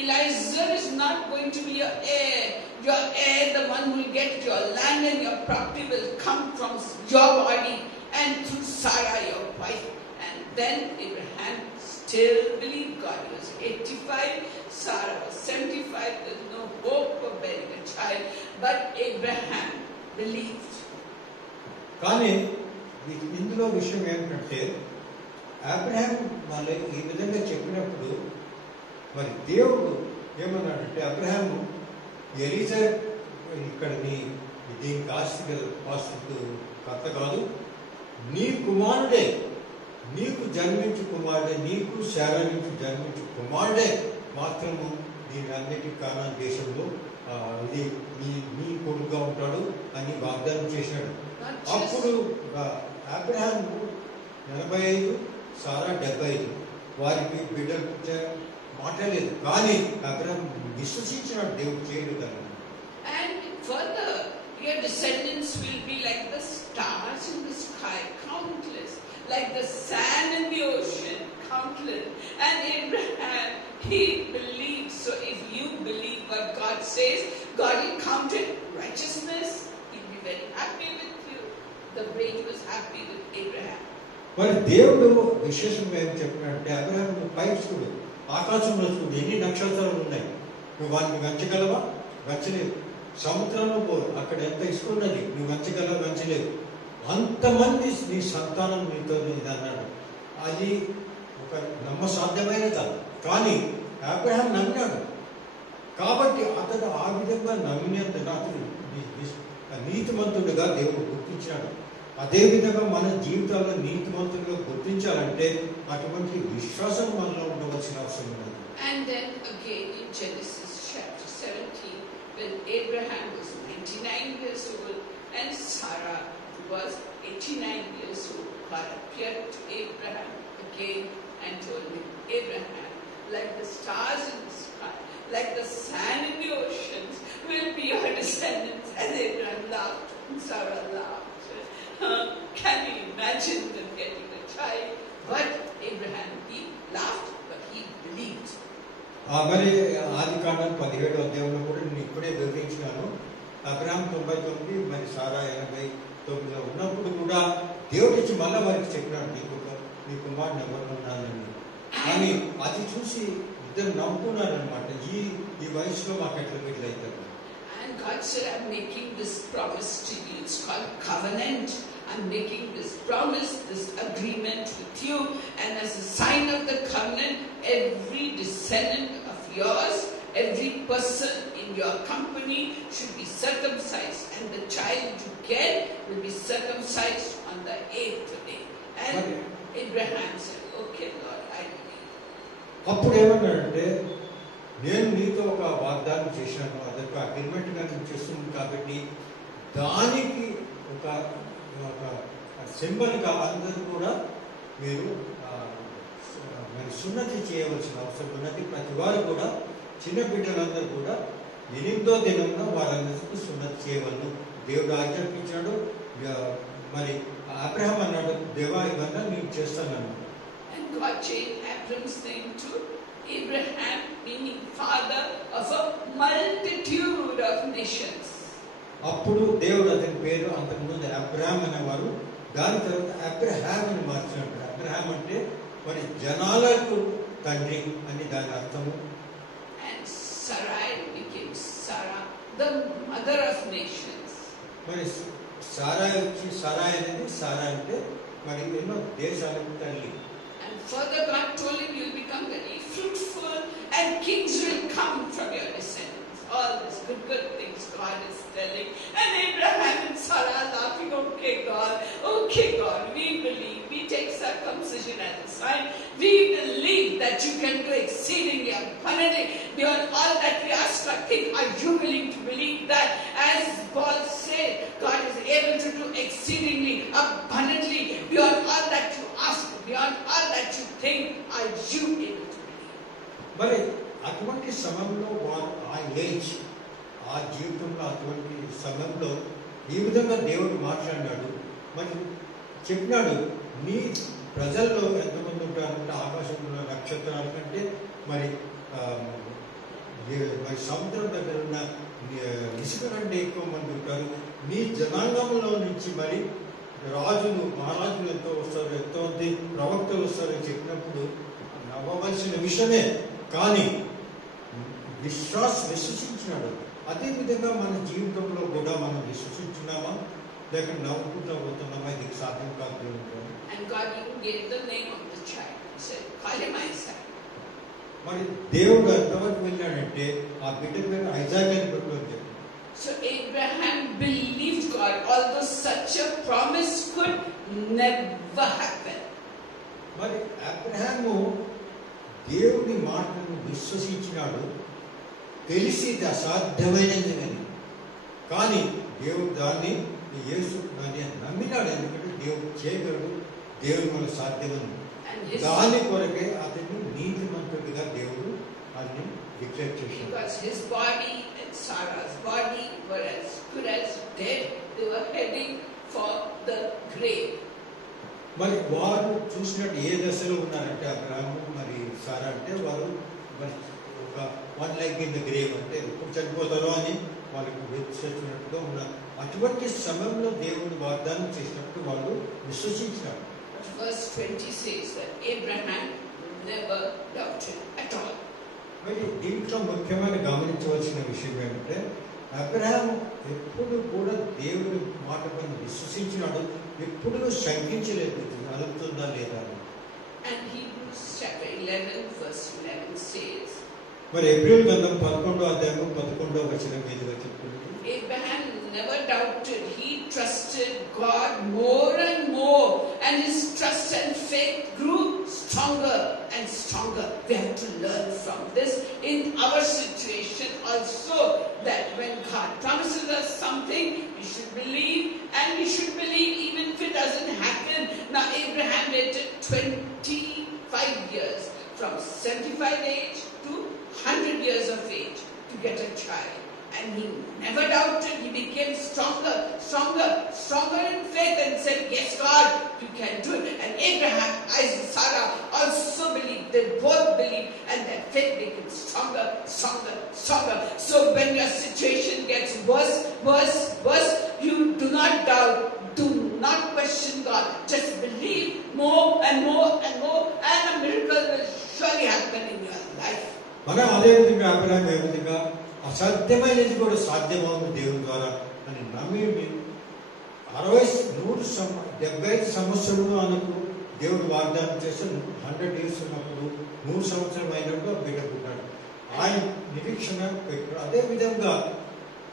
Eliezer is not going to be your heir. Your heir, the one who will get your land and your property, will come from your body and through Sarah, your wife. And then Abraham still believed God. He was 85, Sarah was 75. There was no hope of bearing a child. But Abraham believed. కానీ ఇందులో విషయం ఏమిటంటే, అబ్రహాం మళ్ళీ ఈ విధంగా చెప్పినప్పుడు మరి దేవుడు ఏమన్నాడంటే, అబ్రహాము ఎలీజర్ ఇక్కడ దీనికి ఆస్తి కథ కాదు, నీ కుమారుడే, నీకు జన్మించు కుమారుడే, నీకు శారా నుంచి జన్మించు కుమారుడే మాత్రము దీని అన్నిటి కానాన్ దేశంలో ఇది నీ కొడుకుగా ఉంటాడు అని వాగ్దానం చేశాడు. అప్పుడు అబ్రహాం 45, సారా 75, వారికి బిడ్డలు పుట్టారు, మాట్లాడలేదు, కానీ అబ్రహాం విశ్వసించినాడు దేవుడు చేయగలరు. And further, your descendants will be like the stars in the sky, countless, like the sand in the ocean, countless. And Abraham, he believed. So if you believe what God says, God will count it righteousness. He'll be very happy with you. The way he was happy with Abraham. మరి దేవుడు విశేషంగా ఏం చెప్పినాడంటే, అబ్రహాం నువ్వు పైకి చూడు, ఆకాశంలో చూడు, ఎన్ని నక్షత్రాలు ఉన్నాయి, నువ్వు వాటిని వంచగలవా? వంచలేవు. సముద్రంలో పో, అక్కడ ఎంత ఇసుక ఉన్నది, నువ్వు వంచగలవా? వంచలేవు. అంతమంది నీ సంతానం నీతో ఇది అన్నాడు. అది ఒక నమ్మసాధ్యమైన కాదు, కానీ అబ్రహాం నమ్మినాడు. కాబట్టి అతడు ఆ విధంగా నమ్మినందున అతడు నీతిమంతుడిగా దేవుడు గుర్తించాడు. అదేవిధంగా మన జీవితాల్లో నీతిమంతులుగా గుర్తించాలంటే అటువంటి విశ్వాసం మనలో ఉండవలసిన అవసరం ఉన్నది. And then again in Genesis chapter 17, when Abraham was 99 years old and Sarah was 89 years old, God appeared to Abraham again and told him, Abraham, like the stars in the sky, like the sand in the oceans, will be your descendants. And Abraham laughed and Sarah laughed. Can you imagine them getting a child? But Abraham, he laughed, but he believed. మరి ఆది కాండం 17వ అధ్యాయంలో కూడా నేను ఇప్పుడే వివరించినాను. అబ్రహాం 99, మరి సారా 89 ఉన్నప్పుడు కూడా దేవుడు ఇచ్చి మళ్ళా వారికి చెప్పినాడు, నీ కుమారుని ఎవరున్నానని. కానీ అది చూసి ఇద్దరు నవ్వుకున్నారనమాట, ఈ వయసులో మాకు ఎట్లా వీళ్ళైతారు. And God said, I'm making this promise to you. It's called covenant. I'm making this promise, this agreement with you. And as a sign of the covenant, every descendant of yours, every person in your company should be circumcised. And the child you get will be circumcised on the 8th day. And Abraham said, okay, Lord, I believe. అప్పుడు ఏమన్నాడంటే, నేను నీతో ఒక వాగ్దానం చేశాను, అదొక అగ్రిమెంట్గా నేను చేస్తున్నాను, కాబట్టి దానికి ఒక సింబల్గా అందరూ కూడా మీరు సున్నతి చేయవలసిన అవసరం ఉన్నది. ప్రతి వారు కూడా, చిన్న బిడ్డలందరూ కూడా 8వ దినంలో వారందరికీ సున్నతి చేయవలను దేవుడు ఆజ్ఞాపించాడు. మరి అబ్రహాం అన్నాడు, దేవా ఇవన్నీ నేను చేస్తానన్నాడు. And God changed Abram's name to Abraham, meaning father of a multitude of nations. అప్పుడు దేవుడు అతని పేరు అంతకుముందు అబ్రహాం అనేవారు, దాని తర్వాత అబ్రహాం అని మార్చాడు. అబ్రహాం అంటే మరి జనాలకు తండ్రి అని దాని అర్థము. And Sarai became Sarah, the mother of nations. మరి సారాయి వచ్చి, సారాయి అనేది, సారా అంటే మరి ఎన్నో దేశాలకు తల్లి. And further God told him, you'll become very fruitful and kings will come from your descendants. All these good things God is telling. And Abraham and Sarah are laughing, okay God, we believe. We take circumcision as a sign. We believe that you can do exceedingly abundantly beyond all that we ask or think. something, are you willing to believe that? As Paul said, God is able to do exceedingly, abundantly, beyond all that you ask, beyond all that you think. Are you able to believe? మరి అటువంటి సమయంలో వారు ఆ ఏజ్, ఆ జీవితంలో అటువంటి సమయంలో ఈ విధంగా దేవుడు మాట్లాడినాడు. మరి చెప్పినాడు, నీ ప్రజల్లో ఎంతమంది ఉంటారంటే ఆకాశంలో నక్షత్రాల కంటే మరి మరి సముద్రం దగ్గర ఉన్న ఇసుక కంటే ఎక్కువ మంది ఉంటారు. నీ జనాంగంలో నుంచి మరి రాజులు మహారాజులు ఎంతో వస్తారు, ఎంతోమంది ప్రవక్తలు వస్తారని చెప్పినప్పుడు నవ్వవలసిన విషయమే. కానీ విశ్వసించినాడు. అదేవిధంగా మన జీవితంలో కూడా మనం విశ్వసించున్నామా లేక నవ్వుకుంటూ పోతున్నామా? ఇది సాధ్యం కాదు. And God even gave the name of the child. He said, call him Isaac. మరి దేవుడు ఎంతవరకు వెళ్ళాడంటే ఆ బిడ్డ పేరు ఐజాక్ అని పెట్టాడు. So Abraham believed God, although such a promise could never happen. మరి అబ్రహాము దేవుని మాటను విశ్వసించినాడు, తెలిసి ఇది అసాధ్యమైనది అని. కానీ దేవుడు దాన్ని యేసు నమ్మినాడు. ఎందుకంటే దేవుడు చేయగలడు, దేవుడు మనకు సాధ్యమని. దాని కొరకే అతన్ని నీతిమంతుడిగా దేవుడు అతన్ని డిక్లేర్ చేశాడు. Because his body and Sarah's body were as good as dead. They were heading for the grave. మరి వారు చూసినట్టు ఏ దశలో ఉన్నారంటే అబ్రహాము మరి సారా అంటే వారు మరి ఒక one like in the grave, అంటే ఎప్పుడు చనిపోతారో అని వాళ్ళకి విశ్వసించినట్టుగా ఉన్నారు. అటువంటి సమయంలో దేవుడు వాగ్దానం చేసినట్టు వాళ్ళు విశ్వసించినారు. Verse 20 says that Abraham never doubted at all. మరి దీంట్లో ముఖ్యమైన గమనించవలసిన విషయం ఏమంటే అబ్రహాము ఎప్పుడు కూడా దేవుడి మాట పైన విశ్వసించినాడు, ఎప్పుడు శంకించలేదు అలుగుతుందా లేదా. And Hebrews chapter 11 verse 11 says, మరి ఏప్రిల్ గ్రంథం 11వ అధ్యాయం 11వ వచనం మీదుగా చెప్తుంది, Abraham never doubted. He trusted God more and more, and his trust and faith grew stronger and stronger. We have to learn from this in our situation also, that when God promises us something, we should believe, and we should believe even if it doesn't happen. Now Abraham waited 25 years, from 75 age to 100 years of age, to get a child. And he never doubted. He became stronger, stronger, stronger in faith, and said, yes, God, you can do it. And Abraham, Isaac, Sarah also believed. They both believed, and their faith became stronger, stronger, stronger. So when your situation gets worse, worse, worse, you do not doubt. Do not question God. Just believe more and more and more, and a miracle will surely happen in your life. మనం అదే విధంగా అబ్రహాము ఏ విధంగా అసాధ్యమైనది కూడా సాధ్యమవును దేవుని ద్వారా అని నమ్మి 75 సంవత్సరములు అనుకు దేవుడు వాగ్దానం చేస్తే 100 ఇయర్స్ ఉన్నప్పుడు 100 సంవత్సరం అయినప్పుడు బిడ్డ పుట్టాడు. ఆయన నిరీక్షణ పెట్టాడు. అదేవిధంగా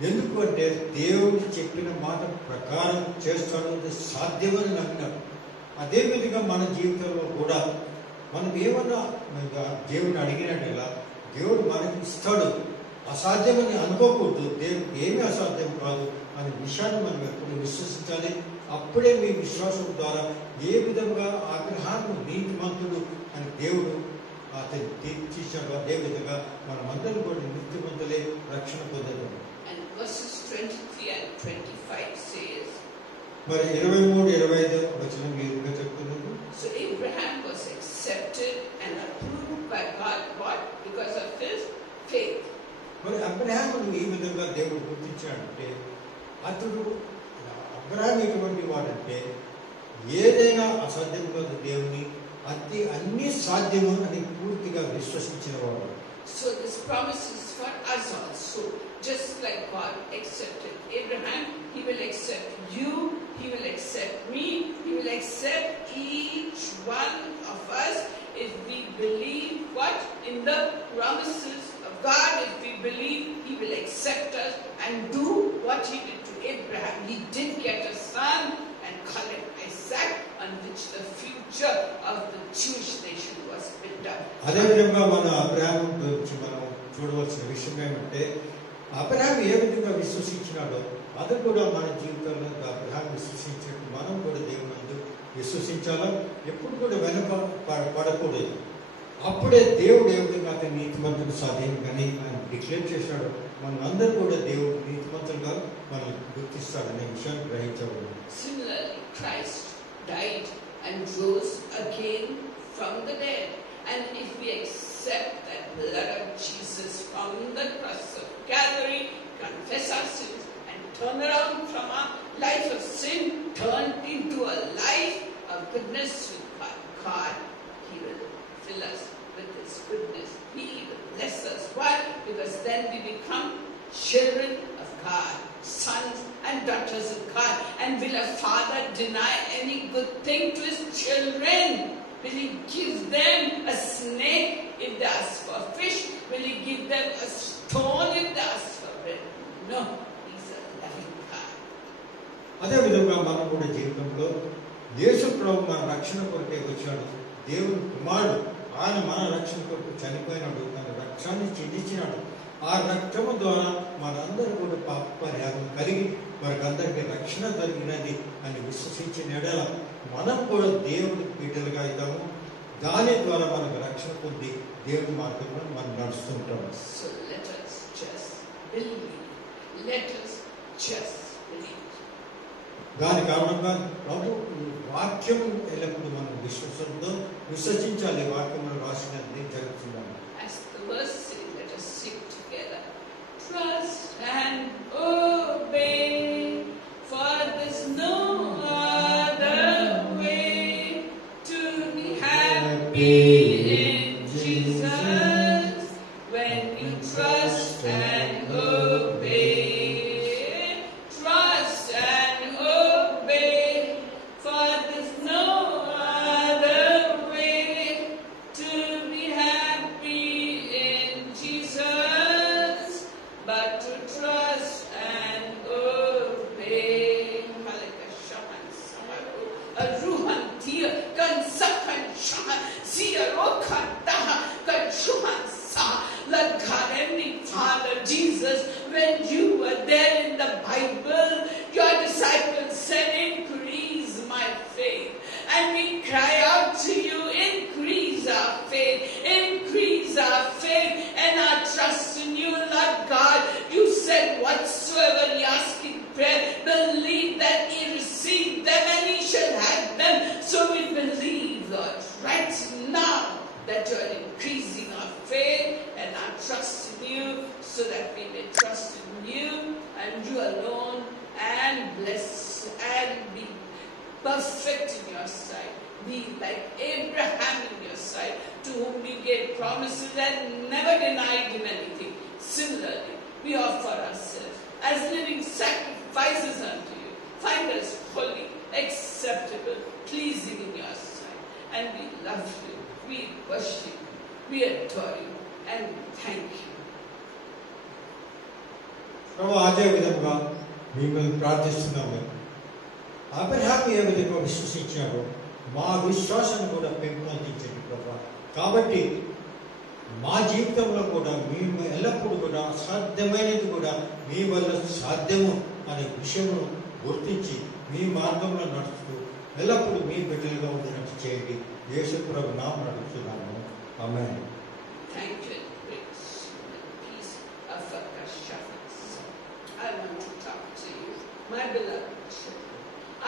ఎందుకు అంటే దేవుడు చెప్పిన మాట ప్రకారం చేస్తాడు, సాధ్యమని నమ్మినాడు. అదేవిధంగా మన జీవితంలో కూడా మనం ఏమన్నా దేవుడిని అడిగినట్టు దేవుడు మనకి ఇస్తాడు. అసాధ్యమని అనుకోకూడదు. దేవుడికి ఏమీ అసాధ్యం కాదు అనే విషయాన్ని మనం ఎప్పుడు విశ్వసించాలి. అప్పుడే మీ విశ్వాసం ద్వారా ఏ విధంగా అబ్రహాము నీతిమంతుడు అని దేవుడు అతను తీర్చిచ్చాడు, అదేవిధంగా మనమందరం కూడా నీతిమంతులే రక్షణ పొందడం. మరి 23-25 వచనం మీరుగా చెప్తున్నారు. So Abraham was accepted and approved by God. What? Because of his faith. మరి అబ్రహామును ఈ విధంగా దేవుడు గుర్తించాడంటే అబ్రహాం ఎటువంటి వాడంటే ఏదైనా అసాధ్యం కాదు దేవుని, అన్ని సాధ్యము అని పూర్తిగా విశ్వసించిన వాడు. So this promise is for us also. Just like God accepted Abraham, He will accept you, He will accept me, He will accept each one of us if we believe what? In the promises of God. If we believe, He will accept us and do what He did to Abraham. He did get a son and call him Isaac, on which the future of the Jewish nation was built up. అదేవిధంగా మన అబ్రహాము గురించి మనం చూడవలసిన విషయం ఏమంటే అబ్రహాం ఏ విధంగా విశ్వసించినాడో అది కూడా మన జీవితంలో అబ్రహాం విశ్వసించినట్టు మనం కూడా దేవుని నందు విశ్వసించాలా. ఎప్పుడు కూడా వెనక పడకూడదు. అప్పుడే దేవుడు ఏ విధంగా అతని నీతిమంతుడు సాధ్యం కానీ ఆయన డిక్లేర్ చేశాడు. మనందరూ కూడా దేవుడు నీతిమంతులుగా మనం గుర్తిస్తాడనే విషయాన్ని గ్రహించబడి. Similarly, Christ died and rose again from the dead. And if we accept that blood of Jesus from the cross of Calvary, confess our sins, and turn around from our life of sin, turn into a life of goodness with God, He will fill us with His goodness. He will bless us. Why? Because then we become children of God, sons and daughters of God. And will a father deny any good thing to his children? Will he give them a snake if they ask for fish? Will he give them a stone if they ask for bread? No, he's a loving God. అదేవిధంగా మనం కూడా జీవితంలో యేసు ప్రభు మన రక్షణ కొరకే వచ్చాడు. దేవుని కుమారుడు ఆయన మన రక్షణ కొరకు చనిపోయినాడు. తన రక్తాన్ని చెందించినాడు. ఆ రక్తము ద్వారా మనందరూ కూడా పాప పరిహారం కలిగి వారికి అందరికీ రక్షణ జరిగినది అని విశ్వసించిన ఎడల మనం కూడా దేవుడి బిడ్డలుగా అవుతాము. దాని ద్వారా మనకు రక్షణ పొంది దేవుడి మార్గంలో మనం నడుస్తుంటాము. So let us just believe. Let us just believe. దాని కారణంగా ప్రభు వాక్యం ఎల్లప్పుడూ మనం విశ్వసించాలి. వాక్యం రాసినది జరుగుతున్నాము. As the verse says, let us sing together. Trust and obey, for there's no other way to be happy in Jesus when we trust and obey. Trust and obey, for there's no other way to be happy in Jesus but to trust and obey. Malaka shaman samaru aruhan tia kan sakan shaman siarokan daha kan shuhan sa lagareni. Father Jesus, when you were there in the Bible, your disciples said, increase my faith. And we cry out to you, increase our faith, increase our faith and our trust in you, Lord God. You said, whatsoever ye ask in prayer, believe that ye receive them and ye shall have them. So we believe, Lord, right now that you are increasing our faith and our trust in you, so that we may trust in you and you alone and bless and be perfect in your sight. Be like Abraham in your sight, to whom you gave promises and never denied him anything. Similarly, we offer ourselves as living sacrifices unto you. Find us holy, acceptable, pleasing in your sight. And we love you, we worship you, we adore you, and we thank you. ప్రభు అదే విధంగా మిమ్మల్ని ప్రార్థిస్తున్నాము. అబ్రహాం ఏ విధంగా విశ్వసించారో మా విశ్వాసాన్ని కూడా పెంపొందించండి ప్రభు. కాబట్టి మా జీవితంలో కూడా మేము ఎల్లప్పుడూ కూడా అసాధ్యమైనది కూడా మీ వల్ల సాధ్యము అనే విషయమును గుర్తించి మీ మార్గంలో నడుస్తూ ఎల్లప్పుడూ మీ బిడ్డలుగా ఉండినట్టు చేయండి. యేసు ప్రభు నామమున అడుగుతున్నాము. ఆమేన్. Thank you, grace and peace of I want to talk to you, my beloved children.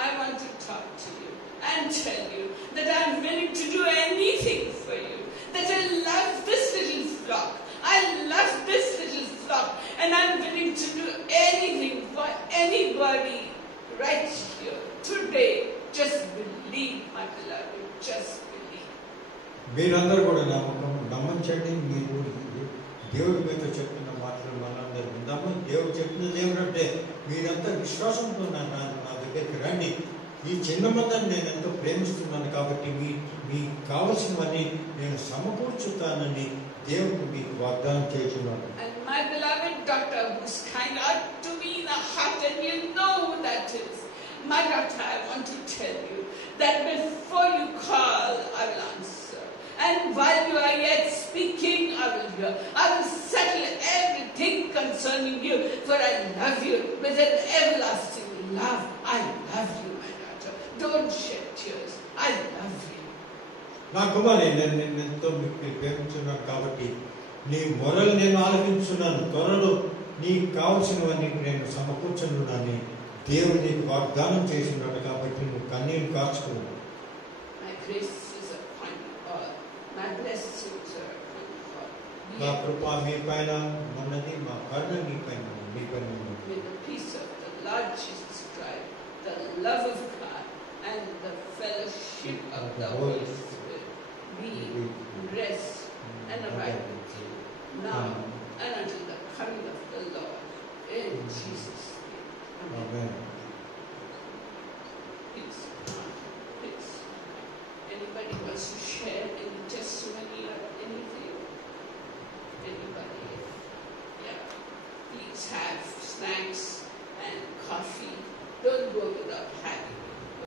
I want to talk to you and tell you that I'm willing to do anything for you. That I love this little flock. I love this little flock, and I'm willing to do anything for anybody right here today. Just believe, my beloved. Just believe. మీరందరూ కూడా నమ్మించండి. మీరు దేవుడి మీతో చెప్తున్న మాటలు మనందరూ విందాము. దేవుడు చెప్తున్నది ఏమిటంటే, మీరంతా విశ్వాసంతో నా దగ్గరికి రండి. ఈ చిన్న మందని నేను ఎంతో ప్రేమిస్తున్నాను కాబట్టి మీకు కావలసినవన్నీ నేను సమకూర్చుతానని దేవుడు మీకు వాగ్దానం చేస్తున్నాడు. And my beloved daughter, who's kind out to me in the heart, and you know who that is. My daughter, I want to tell you that before you call, I will answer. And while you are yet speaking, I will hear. I will settle everything concerning you, for I love you with an everlasting love. I love you, my daughter. Don't shed tears. I love you. నా కుమారి, నేను ఎంతో మీకు ప్రేమించున్నాను కాబట్టి నీ మొరలు నేను ఆలకించున్నాను. త్వరలో నీకు కావలసినవన్నీ నేను సమకూర్చున్నానని దేవుడు నీకు వాగ్దానం చేసినాడు కాబట్టి నువ్వు కన్నీరు కార్చుకున్నావు. My grace is upon you all. My blessings are upon you all. నా కృప మీ పైన ఉన్నది, మా కరుణ మీ పైన ఉన్నది. May the peace of the Lord Jesus Christ, the love of God, and the fellowship of the Holy Spirit be, rest, and abide with you now and until the coming of the Lord. In Jesus' name. Amen. Please, please. Anybody wants to share any testimony or anything? Anybody? Yeah. Please have snacks and coffee. Don't go without having it.